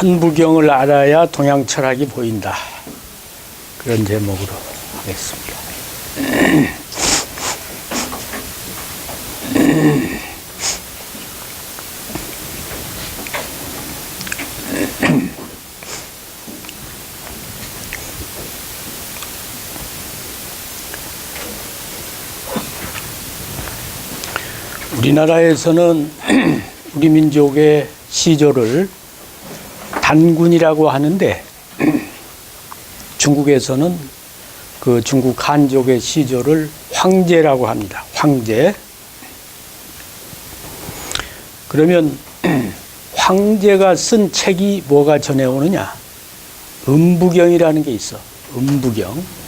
천부경을 알아야 동양 철학이 보인다. 그런 제목으로 하겠습니다. 우리나라에서는 우리 민족의 시조를 단군이라고 하는데 중국에서는 그 중국 한족의 시조를 황제라고 합니다. 황제. 그러면 황제가 쓴 책이 뭐가 전해오느냐? 음부경이라는 게 있어. 음부경.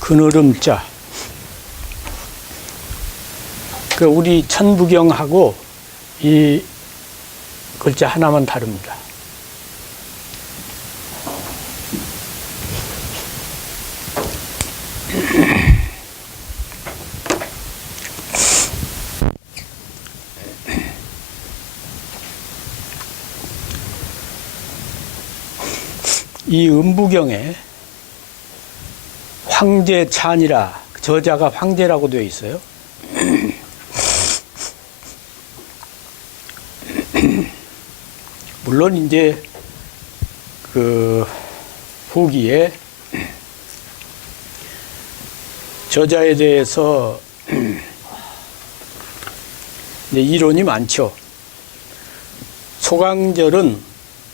그늘음자. 그 우리 천부경하고 이 글자 하나만 다릅니다. 이 음부경에 황제찬이라 저자가 황제라고 되어 있어요. 물론 이제 그 후기에 저자에 대해서 이제 이론이 많죠. 소강절은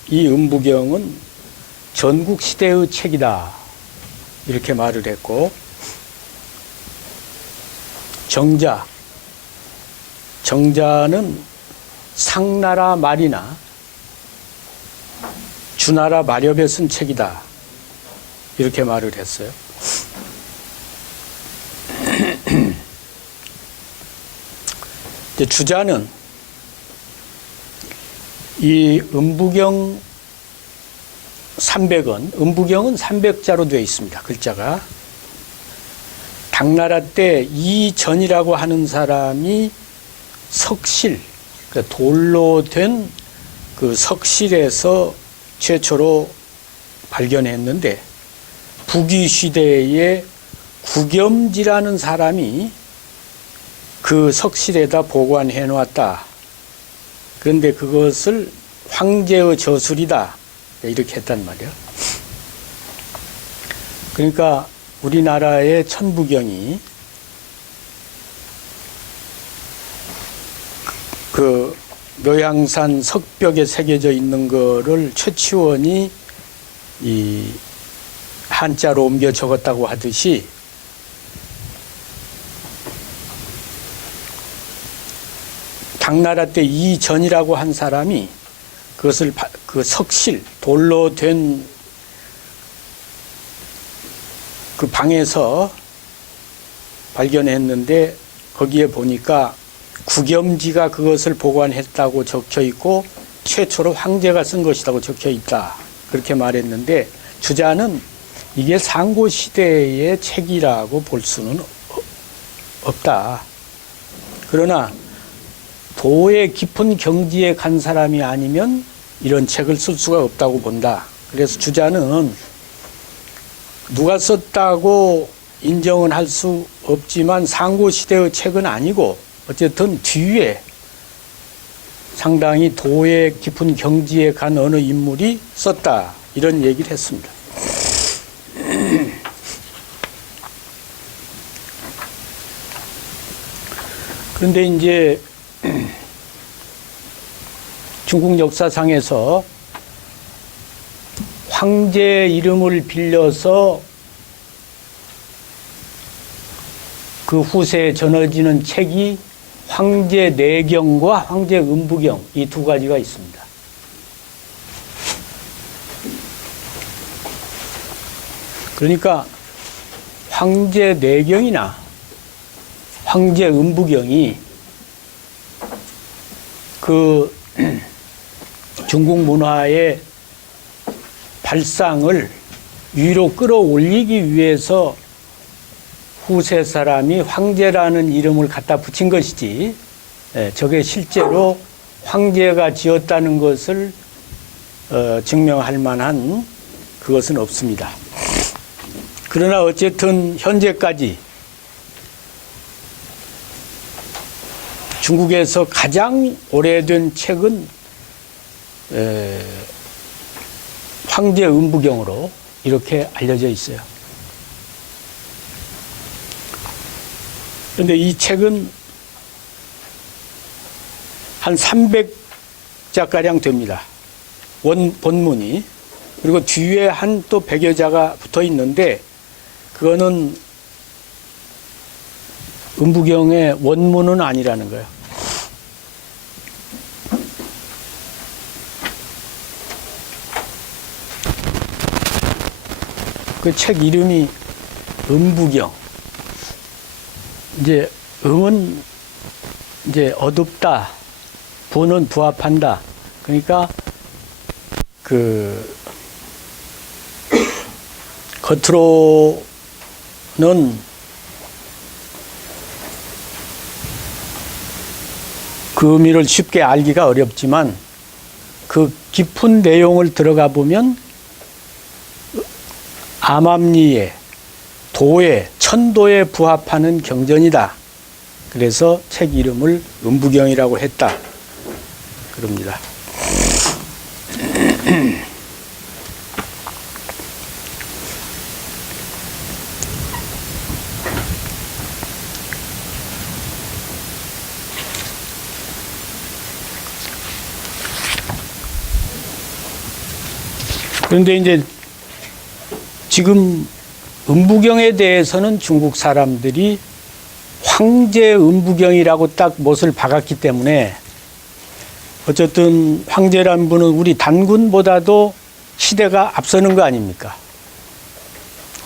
이 음부경은 전국 시대의 책이다. 이렇게 말을 했고, 정자는 상나라 말이나 주나라 마렵에 쓴 책이다. 이렇게 말을 했어요. 이제 주자는 이 음부경 300원, 음부경은 300자로 되어 있습니다. 글자가. 당나라 때 이전이라고 하는 사람이 석실, 그러니까 돌로 된 그 석실에서 최초로 발견했는데, 부귀시대에 구겸지라는 사람이 그 석실에다 보관해 놓았다. 그런데 그것을 황제의 저술이다. 이렇게 했단 말이야. 그러니까 우리나라의 천부경이 그 묘향산 석벽에 새겨져 있는 거를 최치원이 이 한자로 옮겨 적었다고 하듯이 당나라 때 이전이라고 한 사람이 그것을 그 석실, 돌로 된 그 방에서 발견했는데 거기에 보니까 구겸지가 그것을 보관했다고 적혀 있고 최초로 황제가 쓴 것이라고 적혀 있다. 그렇게 말했는데 주자는 이게 상고시대의 책이라고 볼 수는 없다. 그러나 도의 깊은 경지에 간 사람이 아니면 이런 책을 쓸 수가 없다고 본다. 그래서 주자는 누가 썼다고 인정은 할 수 없지만 상고시대의 책은 아니고 어쨌든 뒤에 상당히 도의 깊은 경지에 간 어느 인물이 썼다. 이런 얘기를 했습니다. 그런데 이제 중국 역사상에서 황제 이름을 빌려서 그 후세에 전해지는 책이 황제 내경과 황제 음부경 이 두 가지가 있습니다. 그러니까 황제 내경이나 황제 음부경이 그 중국 문화의 발상을 위로 끌어올리기 위해서 후세 사람이 황제라는 이름을 갖다 붙인 것이지, 저게 실제로 황제가 지었다는 것을 증명할 만한 그것은 없습니다. 그러나 어쨌든 현재까지 중국에서 가장 오래된 책은 황제 음부경으로 이렇게 알려져 있어요. 그런데 이 책은 한 300자가량 됩니다. 본문이. 그리고 뒤에 한 또 100여 자가 붙어 있는데, 그거는 음부경의 원문은 아니라는 거예요. 그 책 이름이 음부경. 이제 음은 이제 어둡다, 부는 부합한다. 그러니까 그 겉으로는 그 의미를 쉽게 알기가 어렵지만 그 깊은 내용을 들어가 보면 암암리에, 도에, 천도에 부합하는 경전이다. 그래서 책 이름을 음부경이라고 했다. 그럽니다. 그런데 이제 지금 음부경에 대해서는 중국 사람들이 황제 음부경이라고 딱 못을 박았기 때문에 어쨌든 황제란 분은 우리 단군보다도 시대가 앞서는 거 아닙니까?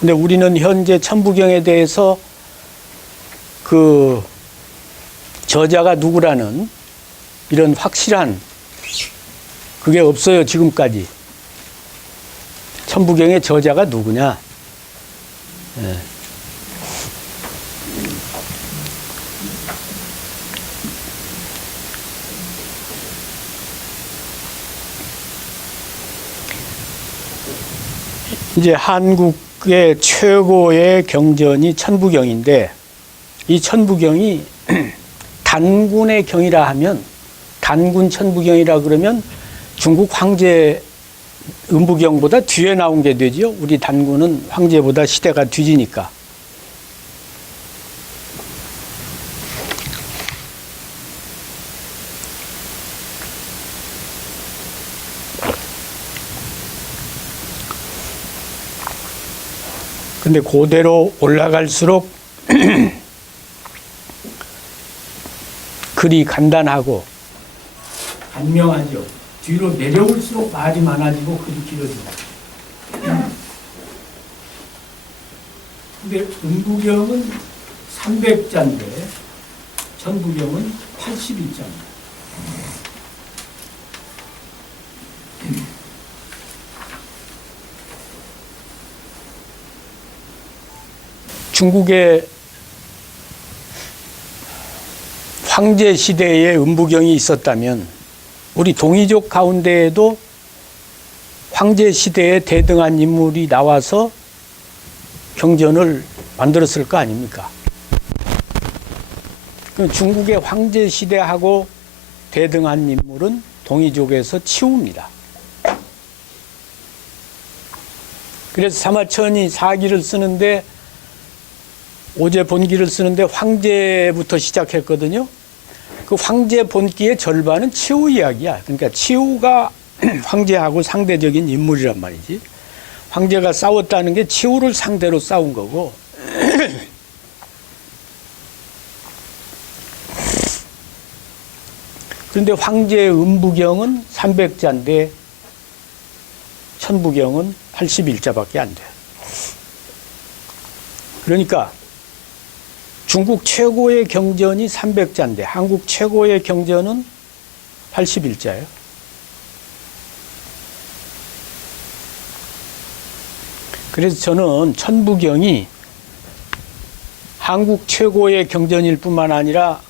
근데 우리는 현재 천부경에 대해서 그 저자가 누구라는 이런 확실한 그게 없어요, 지금까지. 천부경의 저자가 누구냐? 예. 이제 한국의 최고의 경전이 천부경인데, 이 천부경이 단군의 경이라 하면, 단군 천부경이라 그러면 중국 황제 음부경보다 뒤에 나온 게 되죠. 우리 단군은 황제보다 시대가 뒤지니까. 근데 그대로 올라갈수록 글이 간단하고 간명하죠. 뒤로 내려올수록 말이 많아지고 글이 길어집니다. 근데 음부경은 300자인데 천부경은 82자입니다. 중국의 황제 시대에 음부경이 있었다면 우리 동이족 가운데에도 황제 시대에 대등한 인물이 나와서 경전을 만들었을 거 아닙니까? 중국의 황제 시대하고 대등한 인물은 동이족에서 치우입니다. 그래서 사마천이 사기를 쓰는데, 오제 본기를 쓰는데 황제부터 시작했거든요. 그 황제 본기의 절반은 치우 이야기야. 그러니까 치우가 황제하고 상대적인 인물이란 말이지. 황제가 싸웠다는 게 치우를 상대로 싸운 거고. 그런데 황제의 음부경은 300자인데 천부경은 81자밖에 안 돼. 그러니까 중국 최고의 경전이 300자인데 한국 최고의 경전은 81자예요. 그래서 저는 천부경이 한국 최고의 경전일 뿐만 아니라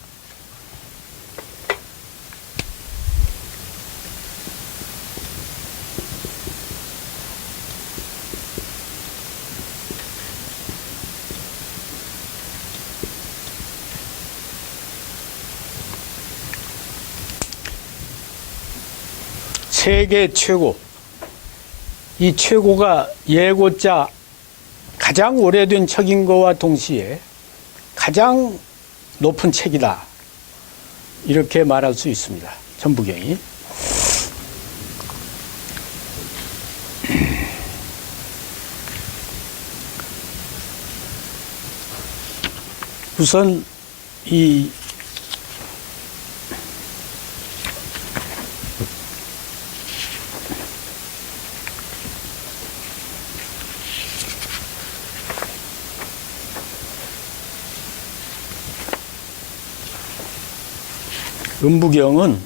세계 최고, 이 최고가 예고자 가장 오래된 책인 것과 동시에 가장 높은 책이다, 이렇게 말할 수 있습니다. 천부경이. 우선 이 음부경은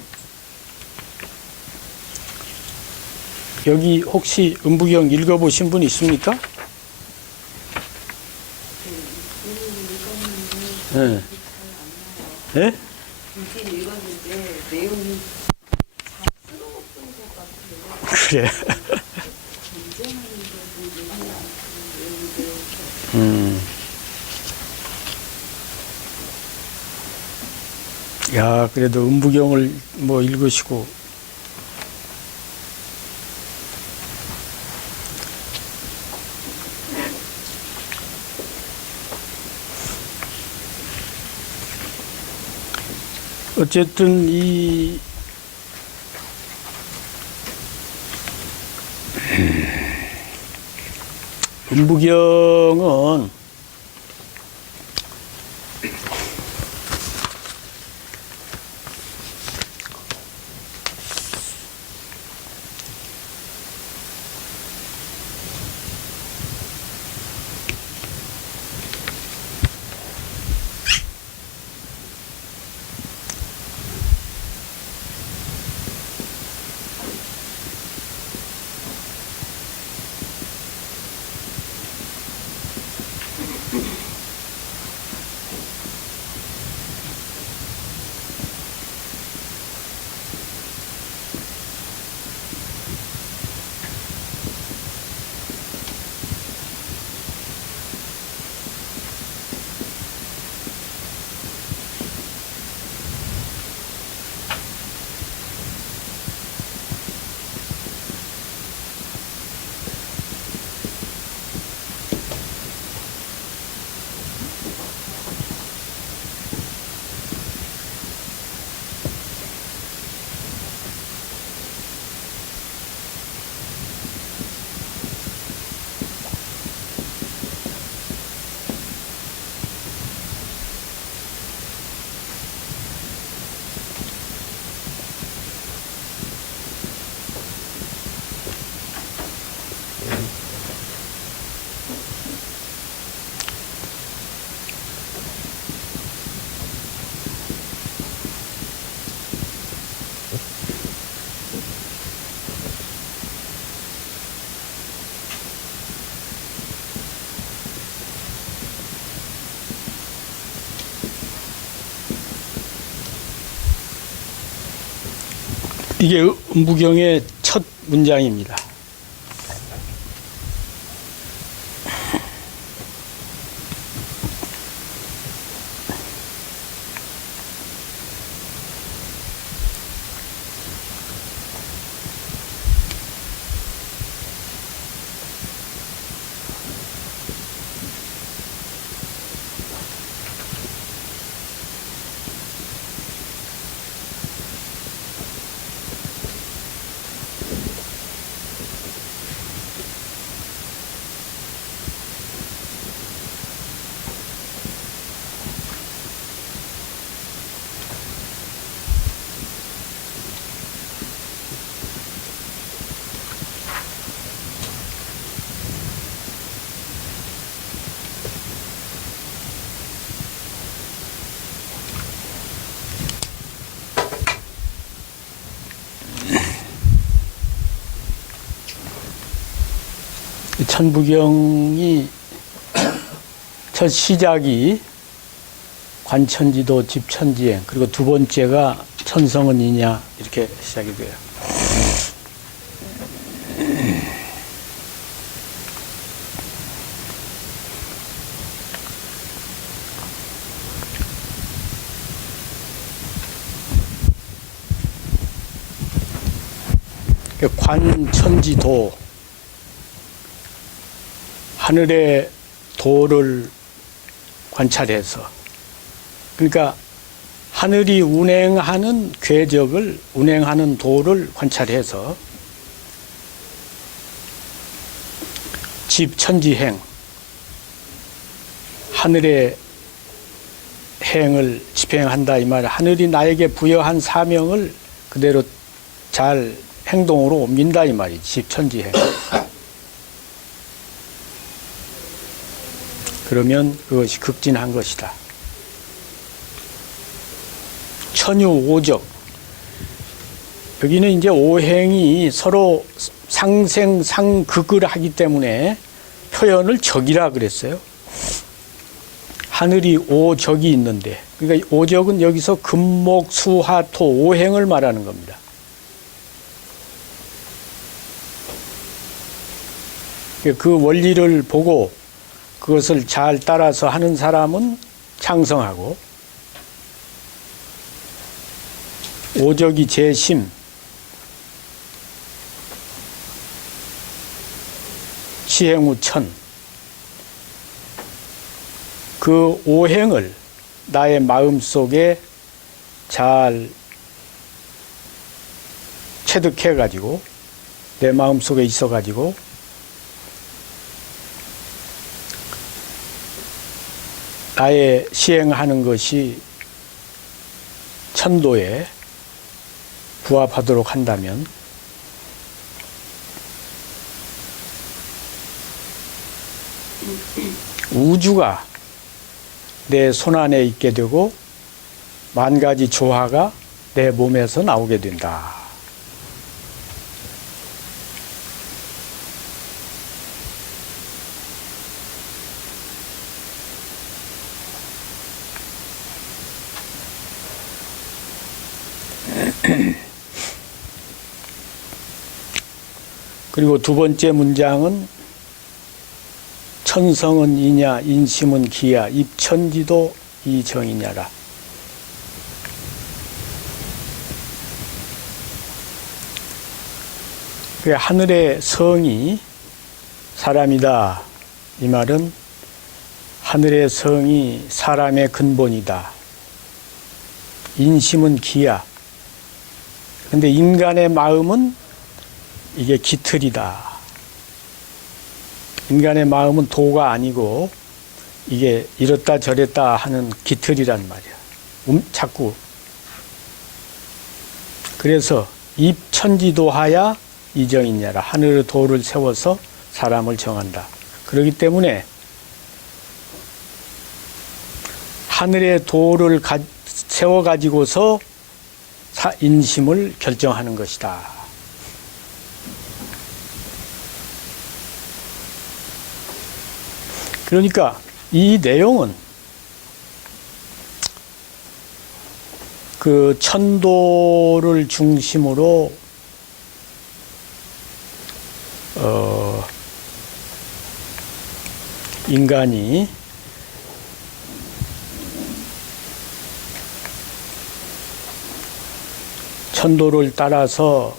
여기 혹시 음부경 읽어보신 분 있습니까? 네. 네? 읽긴 읽었는데 내용이 잘 쓸어먹던 것 같아요. 그래. 전쟁하는 게 내용인데. 야, 그래도 음부경을 뭐 읽으시고. 어쨌든 이 음부경은 이게 음부경의 첫 문장입니다. 이 천부경이 첫 시작이 관천지도 집천지행, 그리고 두 번째가 천성은 이냐, 이렇게 시작이 돼요. 관천지도, 하늘의 도를 관찰해서, 그러니까 하늘이 운행하는 궤적을, 운행하는 도를 관찰해서 집천지행, 하늘의 행을 집행한다 이 말. 하늘이 나에게 부여한 사명을 그대로 잘 행동으로 옮긴다 이 말이지. 집천지행. 그러면 그것이 극진한 것이다. 천유오적. 여기는 이제 오행이 서로 상생상극을 하기 때문에 표현을 적이라 그랬어요. 하늘이 오적이 있는데, 그러니까 오적은 여기서 금목수화토 오행을 말하는 겁니다. 그 원리를 보고 그것을 잘 따라서 하는 사람은 창성하고, 오적이 재심, 시행우천, 그 오행을 나의 마음속에 잘 체득해가지고 내 마음속에 있어가지고 나의 시행하는 것이 천도에 부합하도록 한다면 우주가 내 손안에 있게 되고 만 가지 조화가 내 몸에서 나오게 된다. 그리고 두 번째 문장은 천성은 이냐, 인심은 기야, 입천지도 이정이냐라. 그 하늘의 성이 사람이다. 이 말은 하늘의 성이 사람의 근본이다. 인심은 기야. 근데 인간의 마음은 이게 깃틀이다. 인간의 마음은 도가 아니고 이게 이렇다 저랬다 하는 깃틀이란 말이야. 자꾸. 그래서 입천지도하야 이정이냐라. 하늘의 도를 세워서 사람을 정한다. 그렇기 때문에 하늘의 도를 세워가지고서 인심을 결정하는 것이다. 그러니까 이 내용은 그 천도를 중심으로 인간이 천도를 따라서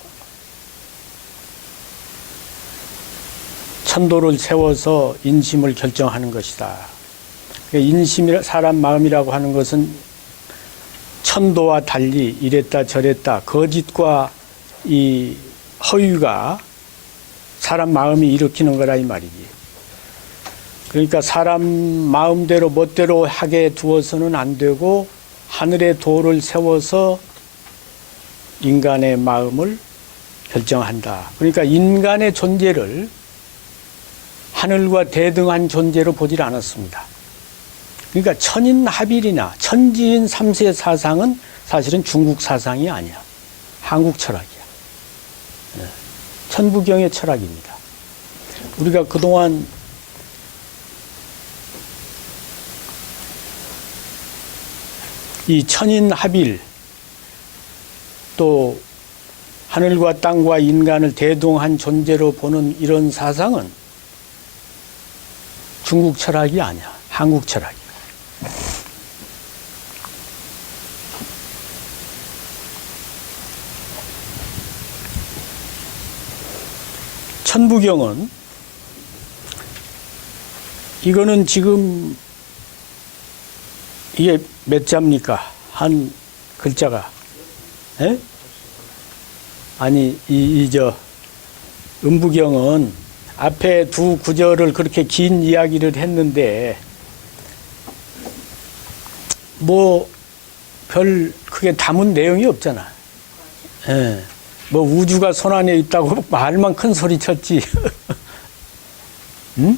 천도를 세워서 인심을 결정하는 것이다. 인심이 사람 마음이라고 하는 것은 천도와 달리 이랬다 저랬다 거짓과 이 허위가 사람 마음이 일으키는 거라 이 말이지. 그러니까 사람 마음대로 멋대로 하게 두어서는 안 되고 하늘의 도를 세워서 인간의 마음을 결정한다. 그러니까 인간의 존재를 하늘과 대등한 존재로 보질 않았습니다. 그러니까 천인합일이나 천지인 삼세 사상은 사실은 중국 사상이 아니야. 한국 철학이야. 천부경의 철학입니다. 우리가 그동안 이 천인합일 또 하늘과 땅과 인간을 대동한 존재로 보는 이런 사상은 중국 철학이 아니야. 한국 철학이야. 천부경은 이거는 지금 이게 몇 자입니까? 한 글자가. 에? 아니 음부경은 앞에 두 구절을 그렇게 긴 이야기를 했는데 뭐 별 크게 담은 내용이 없잖아. 예. 뭐 우주가 손안에 있다고 말만 큰 소리 쳤지. 응?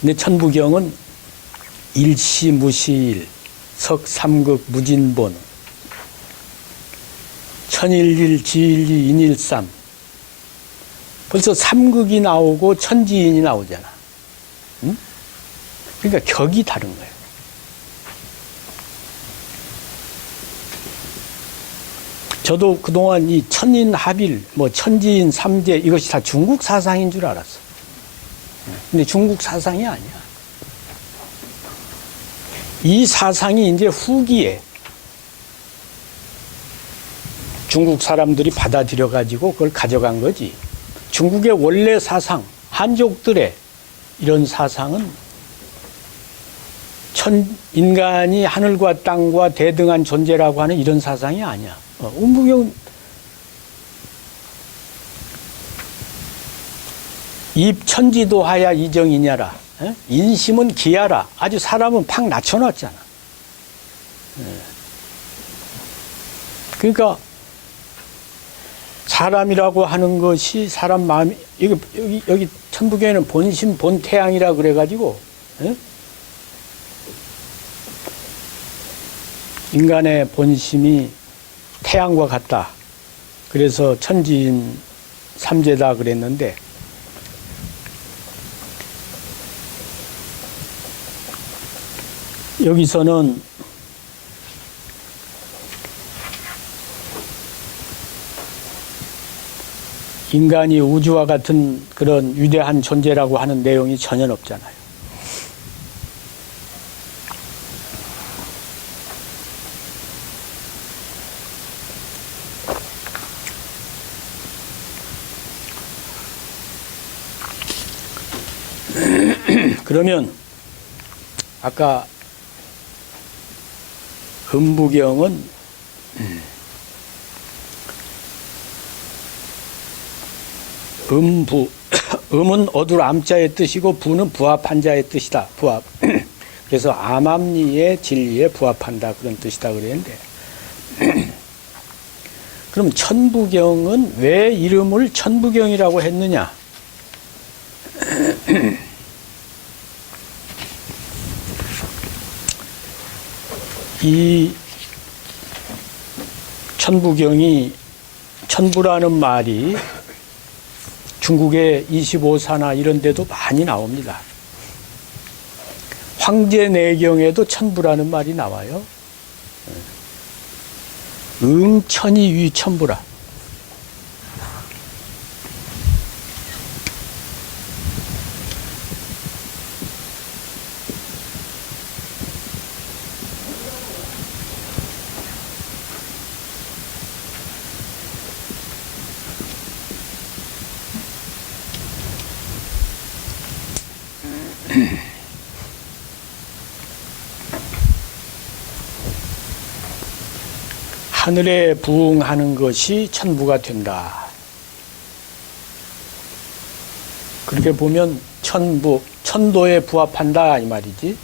근데 천부경은 일시무시일, 석삼극 무진본, 천일일, 지일이, 인일삼. 벌써 삼극이 나오고 천지인이 나오잖아. 응? 그러니까 격이 다른 거예요. 저도 그동안 이 천인합일, 뭐 천지인 삼재 이것이 다 중국 사상인 줄 알았어. 근데 중국 사상이 아니야. 이 사상이 이제 후기에 중국 사람들이 받아들여 가지고 그걸 가져간 거지. 중국의 원래 사상, 한족들의 이런 사상은 인간이 하늘과 땅과 대등한 존재라고 하는 이런 사상이 아니야. 음부경 입천지도하야 이정이냐라. 인심은 기하라. 아주 사람은 팍 낮춰놨잖아. 그러니까 사람이라고 하는 것이 사람 마음이 여기 천부경에는 본심 본태양이라 그래가지고 인간의 본심이 태양과 같다. 그래서 천지인 삼재다 그랬는데 여기서는 인간이 우주와 같은 그런 위대한 존재라고 하는 내용이 전혀 없잖아요. 그러면 아까 음부경은 음은 어둘 암자의 뜻이고 부는 부합한 자의 뜻이다. 부합. 그래서 암암리의 진리에 부합한다 그런 뜻이다 그랬는데 그럼 천부경은 왜 이름을 천부경이라고 했느냐? 이 천부경이 천부라는 말이 중국의 25사나 이런 데도 많이 나옵니다. 황제내경에도 천부라는 말이 나와요. 응천이 위천부라. 하늘에 부응하는 것이 천부가 된다. 그렇게 보면 천부, 천도에 부합한다 이 말이지.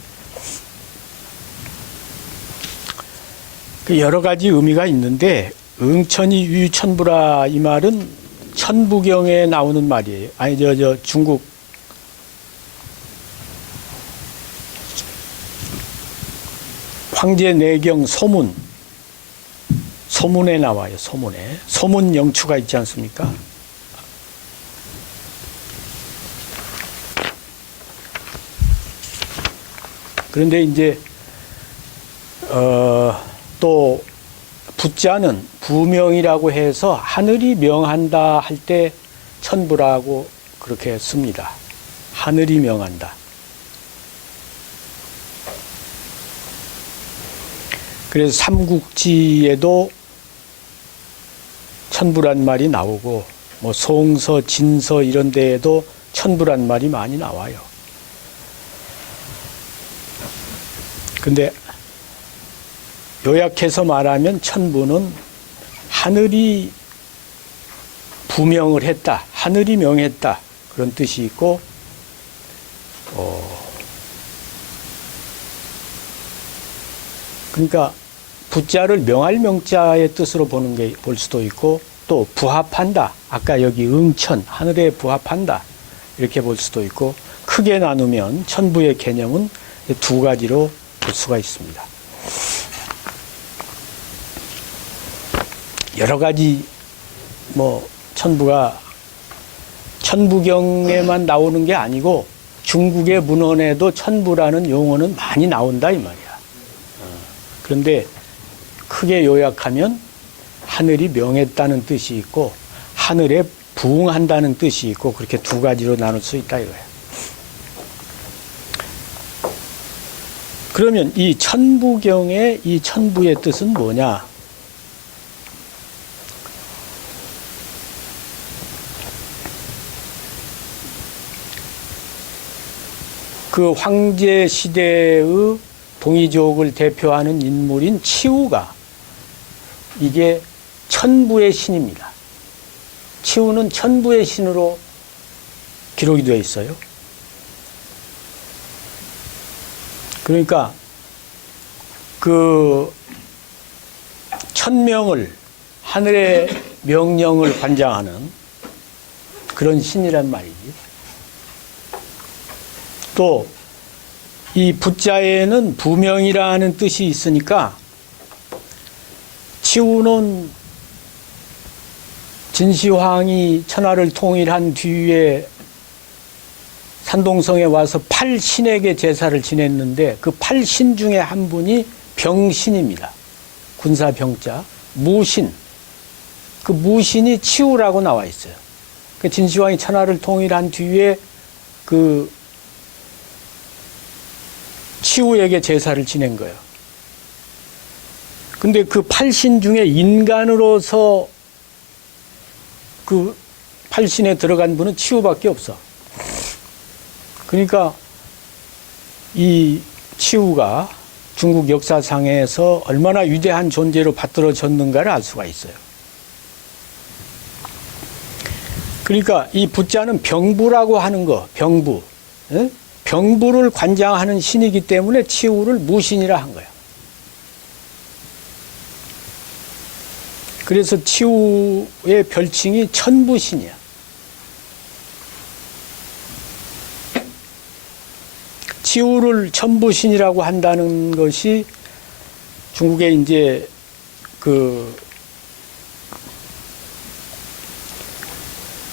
그 여러 가지 의미가 있는데 응천이 위천부라 이 말은 천부경에 나오는 말이에요. 아니 저 중국 황제내경 소문 소문에 나와요. 소문에. 소문 영추가 있지 않습니까? 그런데 이제 또 부자는 부명이라고 해서 하늘이 명한다 할 때 천부라고 그렇게 씁니다. 하늘이 명한다. 그래서 삼국지에도 천부란 말이 나오고 뭐 송서, 진서 이런 데에도 천부란 말이 많이 나와요. 근데 요약해서 말하면 천부는 하늘이 부명을 했다, 하늘이 명했다 그런 뜻이 있고 그러니까 부자를 명할 명자의 뜻으로 보는 게 볼 수도 있고 또 부합한다. 아까 여기 응천, 하늘에 부합한다. 이렇게 볼 수도 있고 크게 나누면 천부의 개념은 두 가지로 볼 수가 있습니다. 여러 가지 뭐 천부가 천부경에만 나오는 게 아니고 중국의 문헌에도 천부라는 용어는 많이 나온다 이 말이야. 그런데 크게 요약하면 하늘이 명했다는 뜻이 있고 하늘에 부응한다는 뜻이 있고 그렇게 두 가지로 나눌 수 있다 이거예요. 그러면 이 천부경의 이 천부의 뜻은 뭐냐? 그 황제 시대의 동이족을 대표하는 인물인 치우가 이게 천부의 신입니다. 치우는 천부의 신으로 기록이 되어 있어요. 그러니까 그 천명을 하늘의 명령을 관장하는 그런 신이란 말이지. 또 이 부자에는 부명이라는 뜻이 있으니까 치우는 진시황이 천하를 통일한 뒤에 산동성에 와서 8신에게 제사를 지냈는데 그 8신 중에 한 분이 병신입니다. 군사병자 무신. 그 무신이 치우라고 나와 있어요. 그 진시황이 천하를 통일한 뒤에 그 치우에게 제사를 지낸 거예요. 근데 그 8신 중에 인간으로서 그 8신에 들어간 분은 치우밖에 없어. 그러니까 이 치우가 중국 역사상에서 얼마나 위대한 존재로 받들어졌는가를 알 수가 있어요. 그러니까 이 부자는 병부라고 하는 거, 병부. 예? 병부를 관장하는 신이기 때문에 치우를 무신이라 한 거야. 그래서 치우의 별칭이 천부신이야. 치우를 천부신이라고 한다는 것이 중국의 이제 그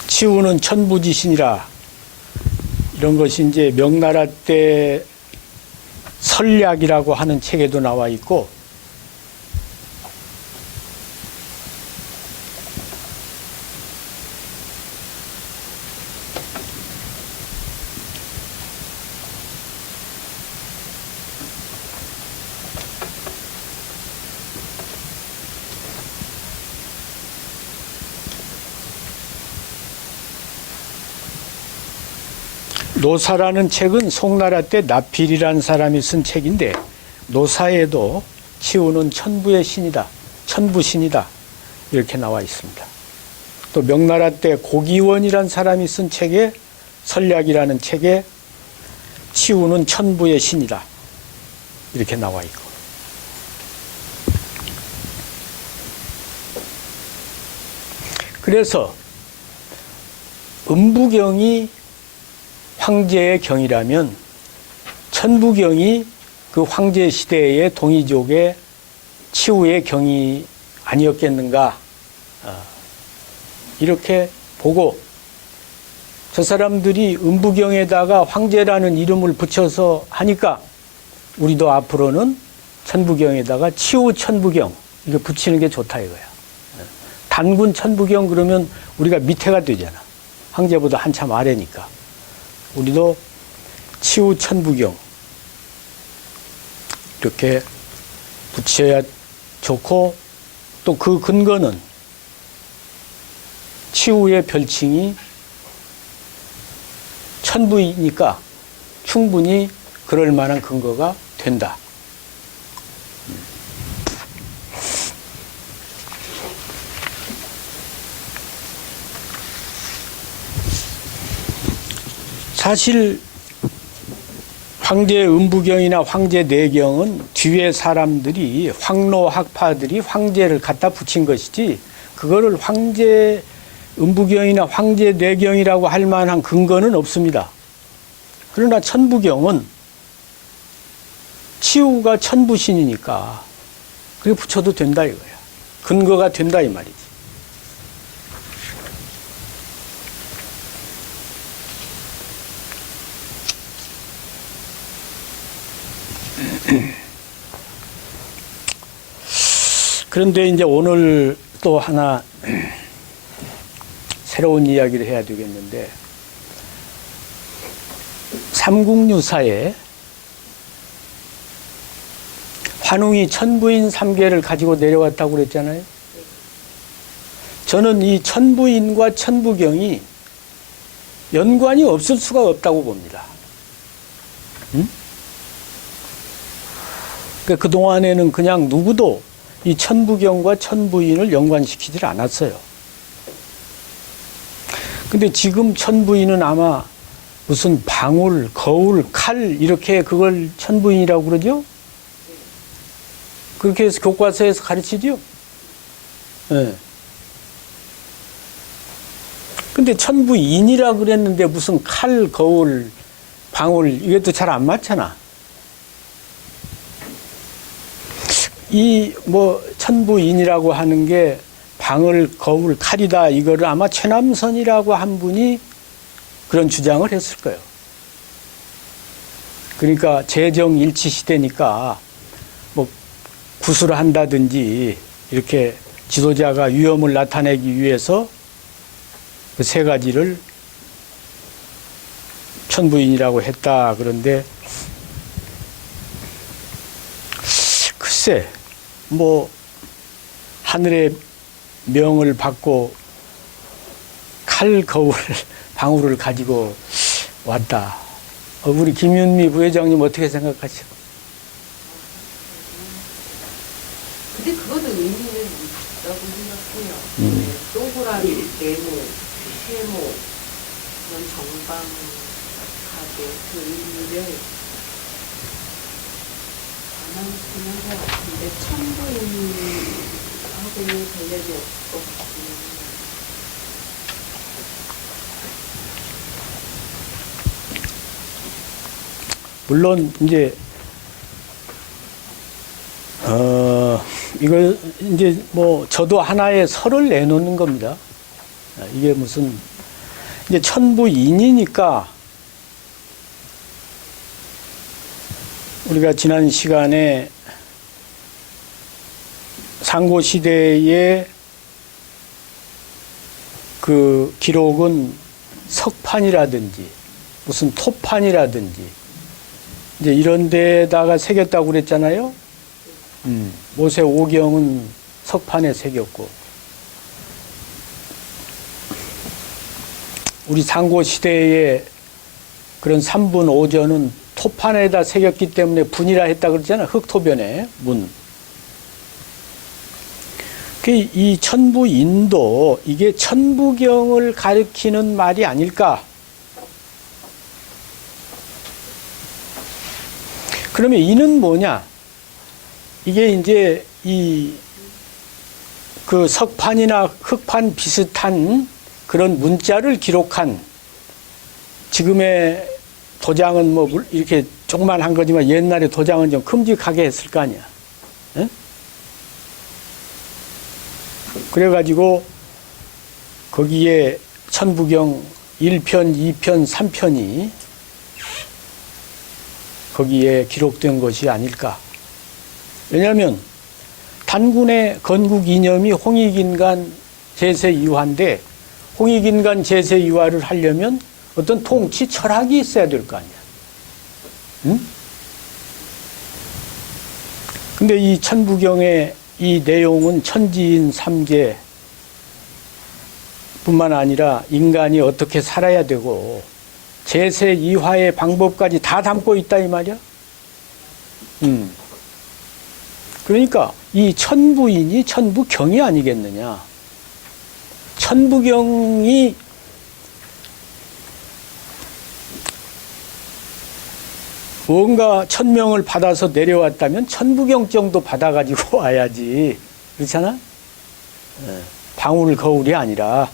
치우는 천부지신이라 이런 것이 이제 명나라 때 설약이라고 하는 책에도 나와 있고 노사라는 책은 송나라 때 나필이라는 사람이 쓴 책인데 노사에도 치우는 천부의 신이다. 천부신이다. 이렇게 나와 있습니다. 또 명나라 때 고기원이라는 사람이 쓴 책에 설약이라는 책에 치우는 천부의 신이다. 이렇게 나와 있고. 그래서 음부경이 황제의 경이라면 천부경이 그 황제 시대의 동이족의 치우의 경이 아니었겠는가 이렇게 보고 저 사람들이 음부경에다가 황제라는 이름을 붙여서 하니까 우리도 앞으로는 천부경에다가 치우천부경 이렇게 붙이는 게 좋다 이거야. 단군 천부경 그러면 우리가 밑에가 되잖아. 황제보다 한참 아래니까. 우리도 치우천부경 이렇게 붙여야 좋고 또 그 근거는 치우의 별칭이 천부이니까 충분히 그럴 만한 근거가 된다. 사실 황제 음부경이나 황제 내경은 뒤에 사람들이 황노학파들이 황제를 갖다 붙인 것이지 그거를 황제 음부경이나 황제 내경이라고 할 만한 근거는 없습니다. 그러나 천부경은 치우가 천부신이니까 그게 붙여도 된다 이거야. 근거가 된다 이 말이지. 그런데 이제 오늘 또 하나 새로운 이야기를 해야 되겠는데 삼국유사에 환웅이 천부인 3개를 가지고 내려왔다고 그랬잖아요. 저는 이 천부인과 천부경이 연관이 없을 수가 없다고 봅니다. 그동안에는 그냥 누구도 이 천부경과 천부인을 연관시키질 않았어요. 근데 지금 천부인은 아마 무슨 방울, 거울, 칼 이렇게 그걸 천부인이라고 그러죠? 그렇게 해서 교과서에서 가르치죠? 네. 근데 천부인이라 그랬는데 무슨 칼, 거울, 방울 이것도 잘 안 맞잖아. 이 천부인이라고 하는 게 방을 거울 칼이다 이거를 아마 최남선이라고 한 분이 그런 주장을 했을 거예요. 그러니까 재정일치 시대니까 구술을 한다든지 이렇게 지도자가 위험을 나타내기 위해서 그 세 가지를 천부인이라고 했다. 그런데 글쎄 하늘의 명을 받고 칼, 거울, 방울을 가지고 왔다. 우리 김윤미 부회장님 어떻게 생각하시죠? 근데 그것도 의미는 있다고 생각해요. 동그라미, 네모, 세모, 이런 정방하게 그 의미를 담아놓긴 한 것 같은데 천부인하고는 관련이 없거든요. 물론 이제 이걸 이제 저도 하나의 설을 내놓는 겁니다. 이게 무슨 이제 천부인이니까 우리가 지난 시간에 상고 시대의 그 기록은 석판이라든지 무슨 토판이라든지 이제 이런 데다가 새겼다고 그랬잖아요. 모세 오경은 석판에 새겼고 우리 상고 시대의 그런 3분 5전은 토판에다 새겼기 때문에 분이라 했다 그랬잖아요. 흑토변에 문. 이 천부인도 이게 천부경을 가리키는 말이 아닐까. 그러면 이는 뭐냐? 이게 이제 그 석판이나 흑판 비슷한 그런 문자를 기록한 지금의 도장은 이렇게 조그만한 거지만 옛날에 도장은 좀 큼직하게 했을 거 아니야. 에? 그래가지고 거기에 천부경 1편, 2편, 3편이 거기에 기록된 것이 아닐까. 왜냐하면 단군의 건국 이념이 홍익인간 제세이화인데 홍익인간 제세이화를 하려면 어떤 통치 철학이 있어야 될 거 아니야. 응? 근데 이 천부경의 이 내용은 천지인 삼계 뿐만 아니라 인간이 어떻게 살아야 되고 제세이화의 방법까지 다 담고 있다 이 말이야. 그러니까 이 천부인이 천부경이 아니겠느냐. 천부경이 뭔가 천명을 받아서 내려왔다면 천부경 정도 받아가지고 와야지. 그렇잖아? 방울 거울이 아니라.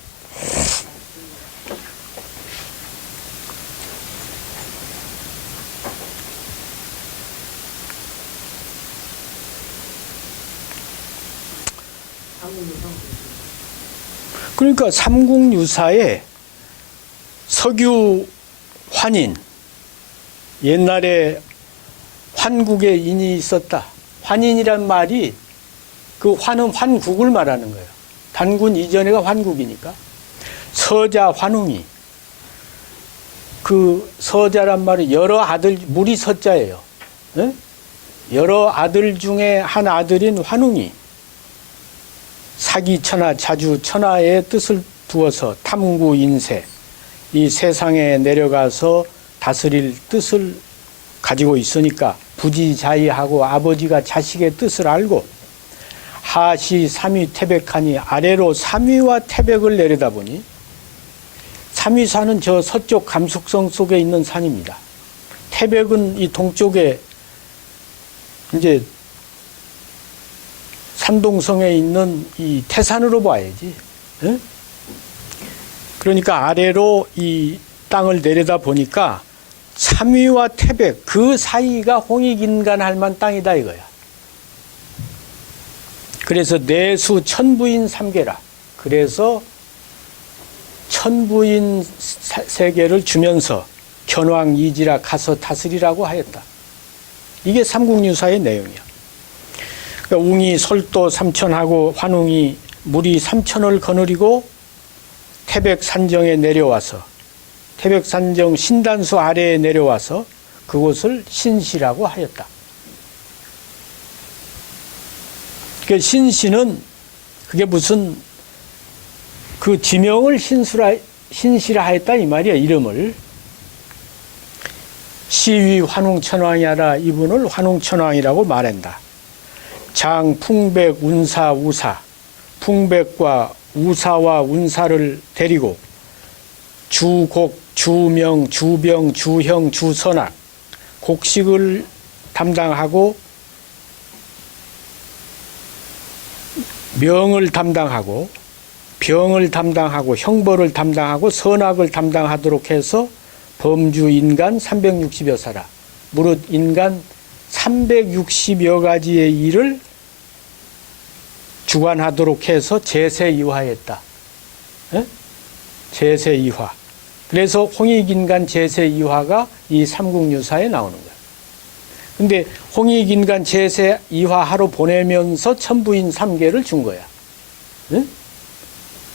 그러니까 삼국유사에 석유 환인, 옛날에 환국의 인이 있었다. 환인이란 말이 그 환은 환국을 말하는 거예요. 단군 이전에가 환국이니까. 서자 환웅이. 그 서자란 말이 여러 아들, 물이 서자예요. 네? 여러 아들 중에 한 아들인 환웅이 사기천하, 자주천하의 뜻을 두어서 탐구 인세, 이 세상에 내려가서 다스릴 뜻을 가지고 있으니까 부지자의하고 아버지가 자식의 뜻을 알고 하시 삼위 태백하니 아래로 삼위와 태백을 내려다보니 삼위산은 저 서쪽 감숙성 속에 있는 산입니다. 태백은 이 동쪽에 이제 산동성에 있는 이 태산으로 봐야지. 에? 그러니까 아래로 이 땅을 내려다 보니까 삼위와 태백 그 사이가 홍익인간 할만 땅이다 이거야. 그래서 내수 천부인 삼계라. 그래서 천부인 세계를 주면서 견왕이지라 가서 다스리라고 하였다. 이게 삼국유사의 내용이야. 그러니까 웅이 설도 삼천하고 환웅이 물이 삼천을 거느리고 태백산정에 내려와서 태백산정 신단수 아래에 내려와서 그곳을 신시라고 하였다. 그 신시는 그게 무슨 그 지명을 신시라 하였다 이 말이야. 이름을. 시위 환웅천왕이 하라 이분을 환웅천왕이라고 말한다. 장 풍백 운사 우사 풍백과 우사와 운사를 데리고 주곡 주명 주병 주형 주선악 곡식을 담당하고 명을 담당하고 병을 담당하고 형벌을 담당하고 선악을 담당하도록 해서 범주 인간 360여 사라 무릇 인간 360여 가지의 일을 주관하도록 해서 제세이화했다. 에? 제세이화. 그래서 홍익인간 제세이화가 이 삼국유사에 나오는 거야. 근데 홍익인간 제세이화하러 보내면서 천부인 3계를 준 거야. 에?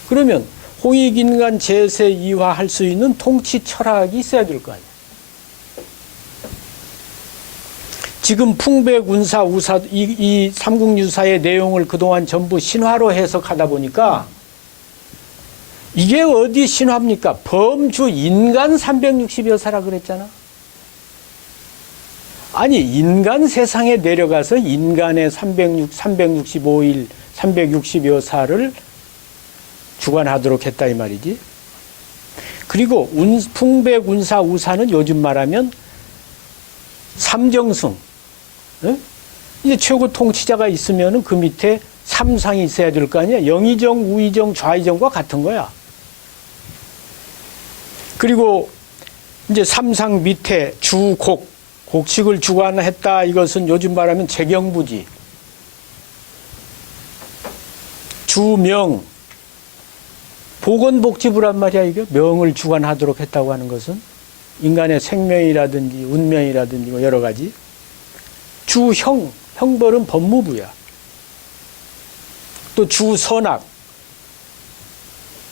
그러면 홍익인간 제세이화 할 수 있는 통치 철학이 있어야 될 거 아니야. 지금 풍백, 운사, 우사 이 삼국유사의 내용을 그동안 전부 신화로 해석하다 보니까 이게 어디 신화입니까? 범주 인간 360여 사라 그랬잖아. 아니 인간 세상에 내려가서 인간의 365일 360여 사를 주관하도록 했다 이 말이지. 그리고 풍백, 운사, 우사는 요즘 말하면 삼정승. 에? 이제 최고 통치자가 있으면 그 밑에 삼상이 있어야 될 거 아니야. 영의정, 우의정, 좌의정과 같은 거야. 그리고 이제 삼상 밑에 주곡, 곡식을 주관했다. 이것은 요즘 말하면 재경부지. 주명, 보건복지부란 말이야. 이게 명을 주관하도록 했다고 하는 것은 인간의 생명이라든지 운명이라든지 뭐 여러 가지. 주형, 형벌은 법무부야. 또 주선악,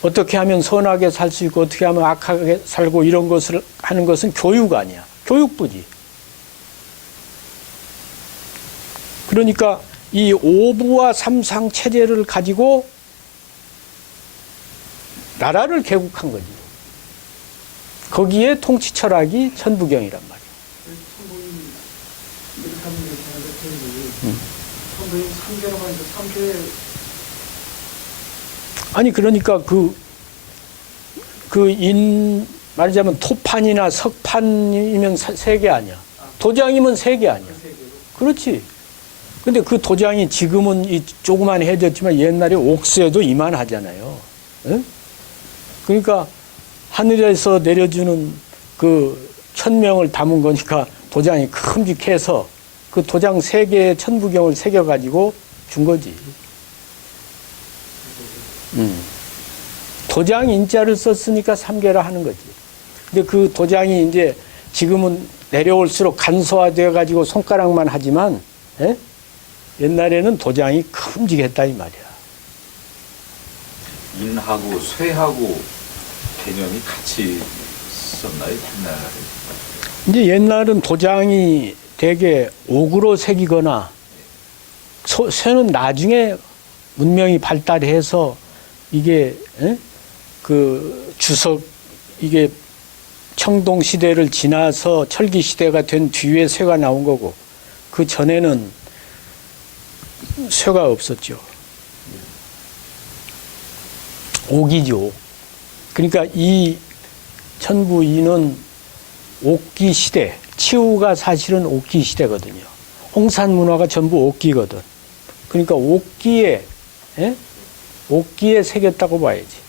어떻게 하면 선하게 살 수 있고 어떻게 하면 악하게 살고 이런 것을 하는 것은 교육 아니야. 교육부지. 그러니까 이 오부와 삼상 체제를 가지고 나라를 개국한 거지. 거기에 통치 철학이 천부경이란 말이야. 아니 그러니까 말하자면 토판이나 석판이면 세 개 아니야. 도장이면 세 개 아니야. 그렇지. 근데 그 도장이 지금은 이 조그만해졌지만 옛날에 옥새도 이만하잖아요. 응? 그러니까 하늘에서 내려주는 그 천명을 담은 거니까 도장이 큼직해서 그 도장 세 개의 천부경을 새겨가지고 준 거지. 도장 인자를 썼으니까 삼계라 하는 거지. 근데 그 도장이 이제 지금은 내려올수록 간소화되어 가지고 손가락만 하지만, 에? 옛날에는 도장이 큼직했다 이 말이야. 인하고 쇠하고 개념이 같이 썼나요? 옛날에? 이제 옛날은 도장이 되게 옥으로 새기거나 쇠는 나중에 문명이 발달해서 이게 그 주석 이게 청동 시대를 지나서 철기 시대가 된 뒤에 쇠가 나온 거고 그 전에는 쇠가 없었죠. 옥이죠. 그러니까 이 천부인은 옥기 시대, 치우가 사실은 옥기 시대거든요. 홍산 문화가 전부 옥기거든. 그러니까 옥기에 새겼다고 봐야지.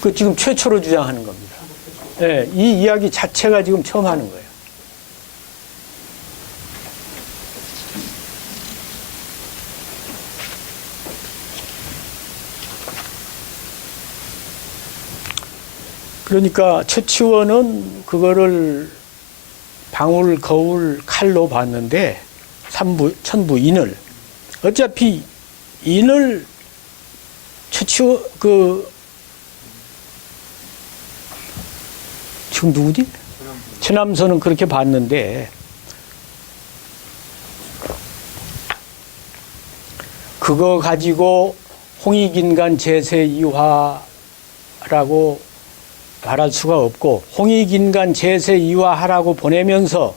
그 지금 최초로 주장하는 겁니다. 예, 이 이야기 자체가 지금 처음 하는 거예요. 그러니까 최치원은 그거를 방울, 거울, 칼로 봤는데 천부인을 어차피 인을 최치원 지금 누구지? 최남선은 그렇게 봤는데 그거 가지고 홍익인간 제세이화라고 말할 수가 없고 홍익인간 제세이화하라고 보내면서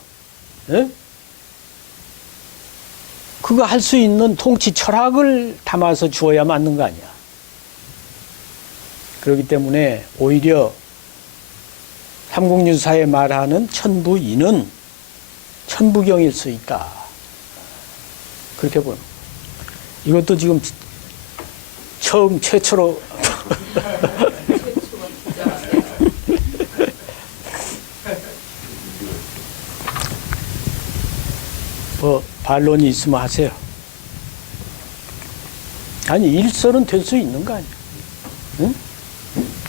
그거 할 수 있는 통치 철학을 담아서 주어야 맞는 거 아니야. 그렇기 때문에 오히려 삼국유사에 말하는 천부인은 천부경일 수 있다. 그렇게 보는 거예요. 이것도 지금 처음 최초로 뭐 반론이 있으면 하세요. 아니 일설은 될 수 있는 거 아니야. 응?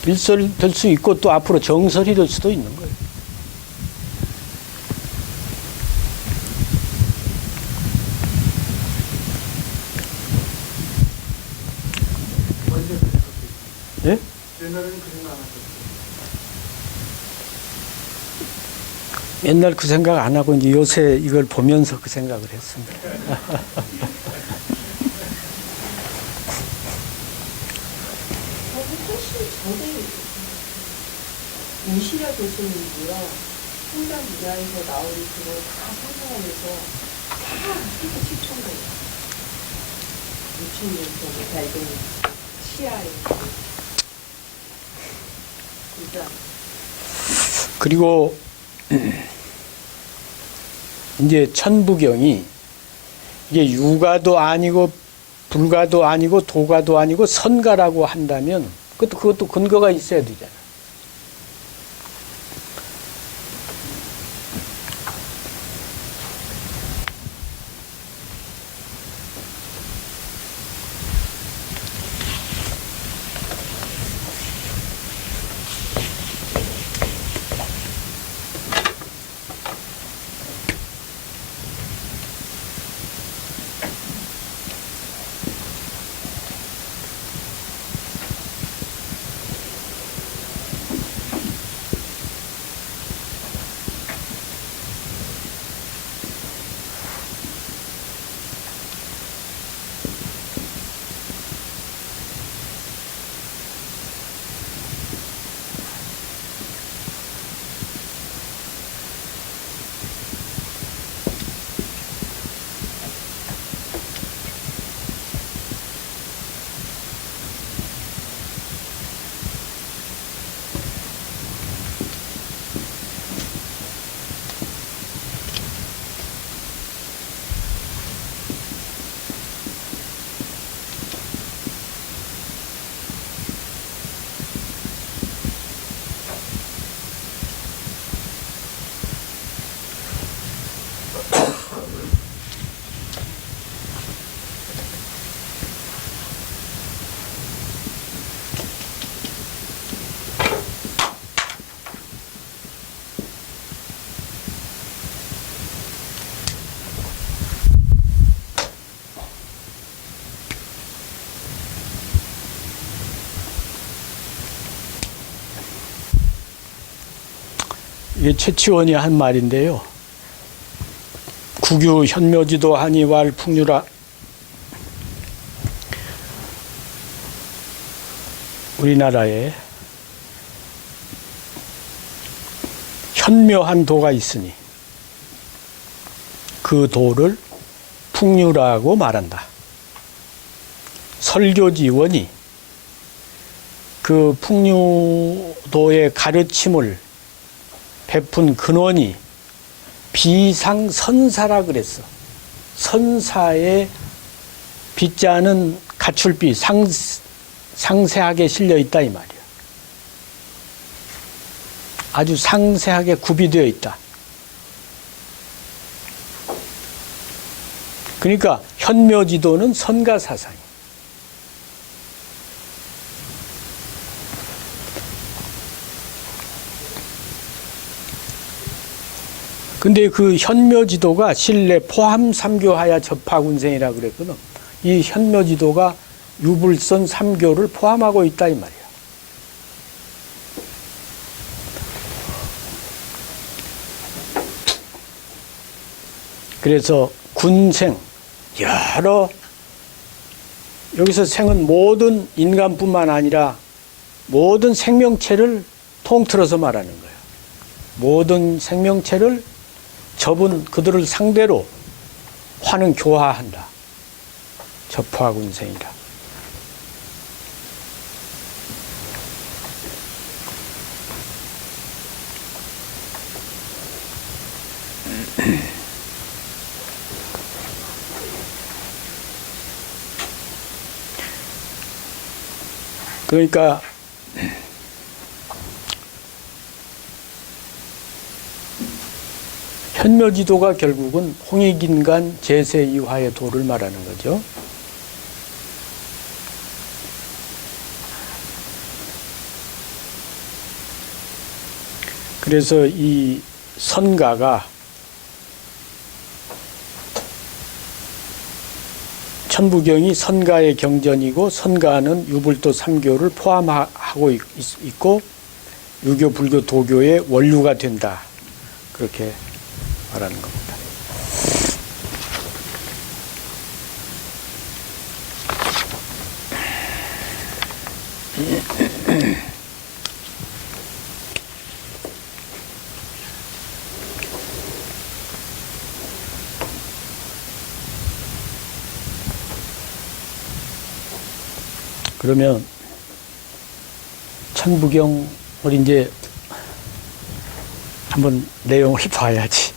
일설 될 수 있고 또 앞으로 정설이 될 수도 있는 거예요. 예? 옛날 그 생각 안 하고 이제 요새 이걸 보면서 그 생각을 했습니다. 이시려 교수님이고요. 성장 이하에서 나오는 그걸 다 상상하면서 다 해서 시킨 거예요. 6,000년 전에 발견 시야에 진짜. 그리고 이제 천부경이 이게 유가도 아니고 불가도 아니고 도가도 아니고 선가라고 한다면 그것도 근거가 있어야 되잖아. 이게 최치원이 한 말인데요. 국유 현묘지도 하니 왈 풍류라. 우리나라에 현묘한 도가 있으니 그 도를 풍류라고 말한다. 설교지원이 그 풍류도의 가르침을 베푼 근원이 비상선사라 그랬어. 선사의 비자는 가출비 상세하게 실려 있다 이 말이야. 아주 상세하게 구비되어 있다. 그러니까 현묘지도는 선가사상이야. 근데 그 현묘지도가 실내 포함 삼교하야 접하군생이라 그랬거든. 이 현묘지도가 유불선 삼교를 포함하고 있다 이 말이야. 그래서 군생 여러 여기서 생은 모든 인간뿐만 아니라 모든 생명체를 통틀어서 말하는 거예요. 모든 생명체를 접은 그들을 상대로 화는 교화한다. 접화군생이라. 그러니까 현묘지도가 결국은 홍익인간 제세이화의 도를 말하는 거죠. 그래서 이 선가가 천부경이 선가의 경전이고 선가는 유불도 삼교를 포함하고 있고 유교, 불교, 도교의 원류가 된다. 그렇게 말하는 겁니다. 그러면 천부경을 이제 한번 내용을 봐야지.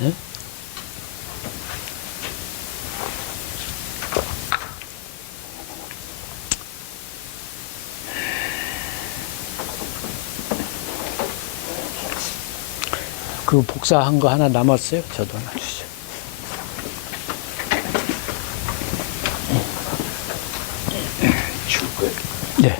응? 그 복사한 거 하나 남았어요? 저도 하나 주세요. 줄 거예요? 네.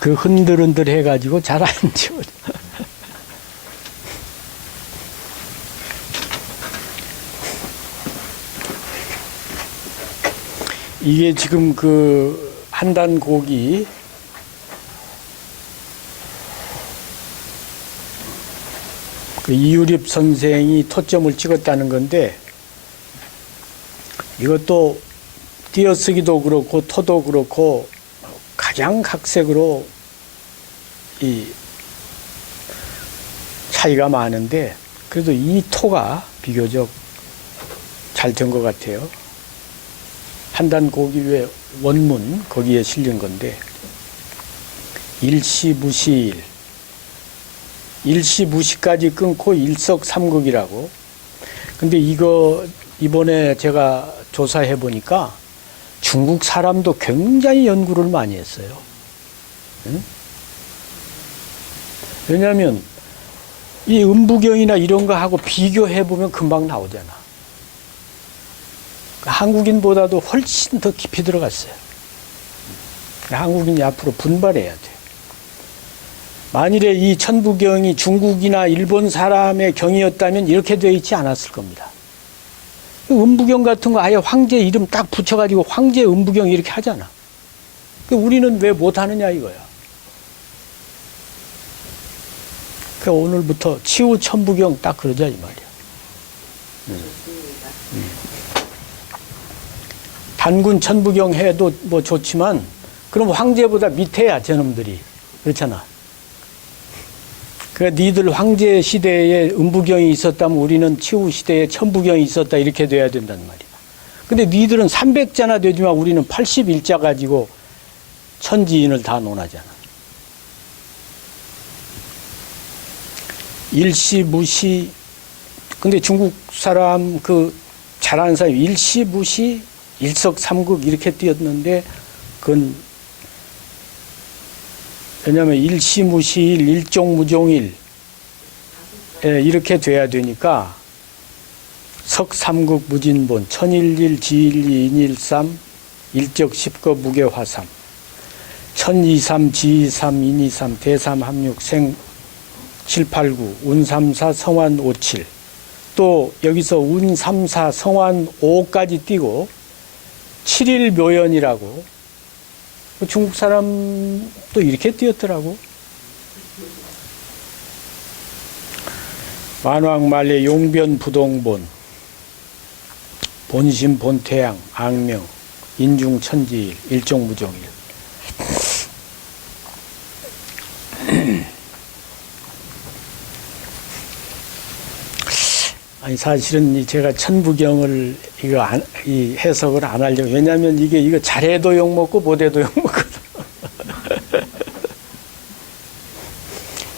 그 흔들흔들 해가지고 잘 안 지워. 이게 지금 그 한단 곡이 그 이유립 선생이 토점을 찍었다는 건데 이것도 띄어쓰기도 그렇고 토도 그렇고 가장 각색으로 이 차이가 많은데 그래도 이 토가 비교적 잘 된 것 같아요. 한단 고기의 원문 거기에 실린 건데 일시무시일 일시무시까지 끊고 일석삼극이라고. 근데 이거 이번에 제가 조사해 보니까 중국 사람도 굉장히 연구를 많이 했어요. 응? 왜냐하면 이 음부경이나 이런 거 하고 비교해 보면 금방 나오잖아. 한국인보다도 훨씬 더 깊이 들어갔어요. 한국인이 앞으로 분발해야 돼. 만일에 이 천부경이 중국이나 일본 사람의 경이었다면 이렇게 되어 있지 않았을 겁니다. 음부경 같은 거 아예 황제 이름 딱 붙여가지고 황제 음부경 이렇게 하잖아. 우리는 왜 못하느냐 이거야. 오늘부터 치우 천부경 딱 그러자 이 말이야. 단군 천부경 해도 뭐 좋지만 그럼 황제보다 밑에야 저놈들이. 그렇잖아. 그러니까 니들 황제 시대에 음부경이 있었다면 우리는 치우 시대에 천부경이 있었다 이렇게 돼야 된단 말이야. 근데 니들은 300자나 되지만 우리는 81자 가지고 천지인을 다 논하잖아. 일시무시. 근데 중국 사람 그 잘하는 사람이 일시무시 일석삼극 이렇게 띄었는데 그건 왜냐하면 일시무시일 일종무종일 이렇게 돼야 되니까 석삼극 무진본 천일일 지일이 인일삼 일적십거 무게화삼 천이삼 지이삼 인이삼 대삼합육 생 789 운삼사 성환 57 또 여기서 운삼사 성환 5까지 띄고 7일 묘연이라고 중국 사람도 이렇게 띄었더라고. 만왕말래 용변 부동본 본심 본태양 악명 인중천지일 일종무종일. 아니 사실은 제가 천부경을 이 해석을 안 하려고. 왜냐하면 이거 잘해도 욕 먹고 못해도 욕 먹거든.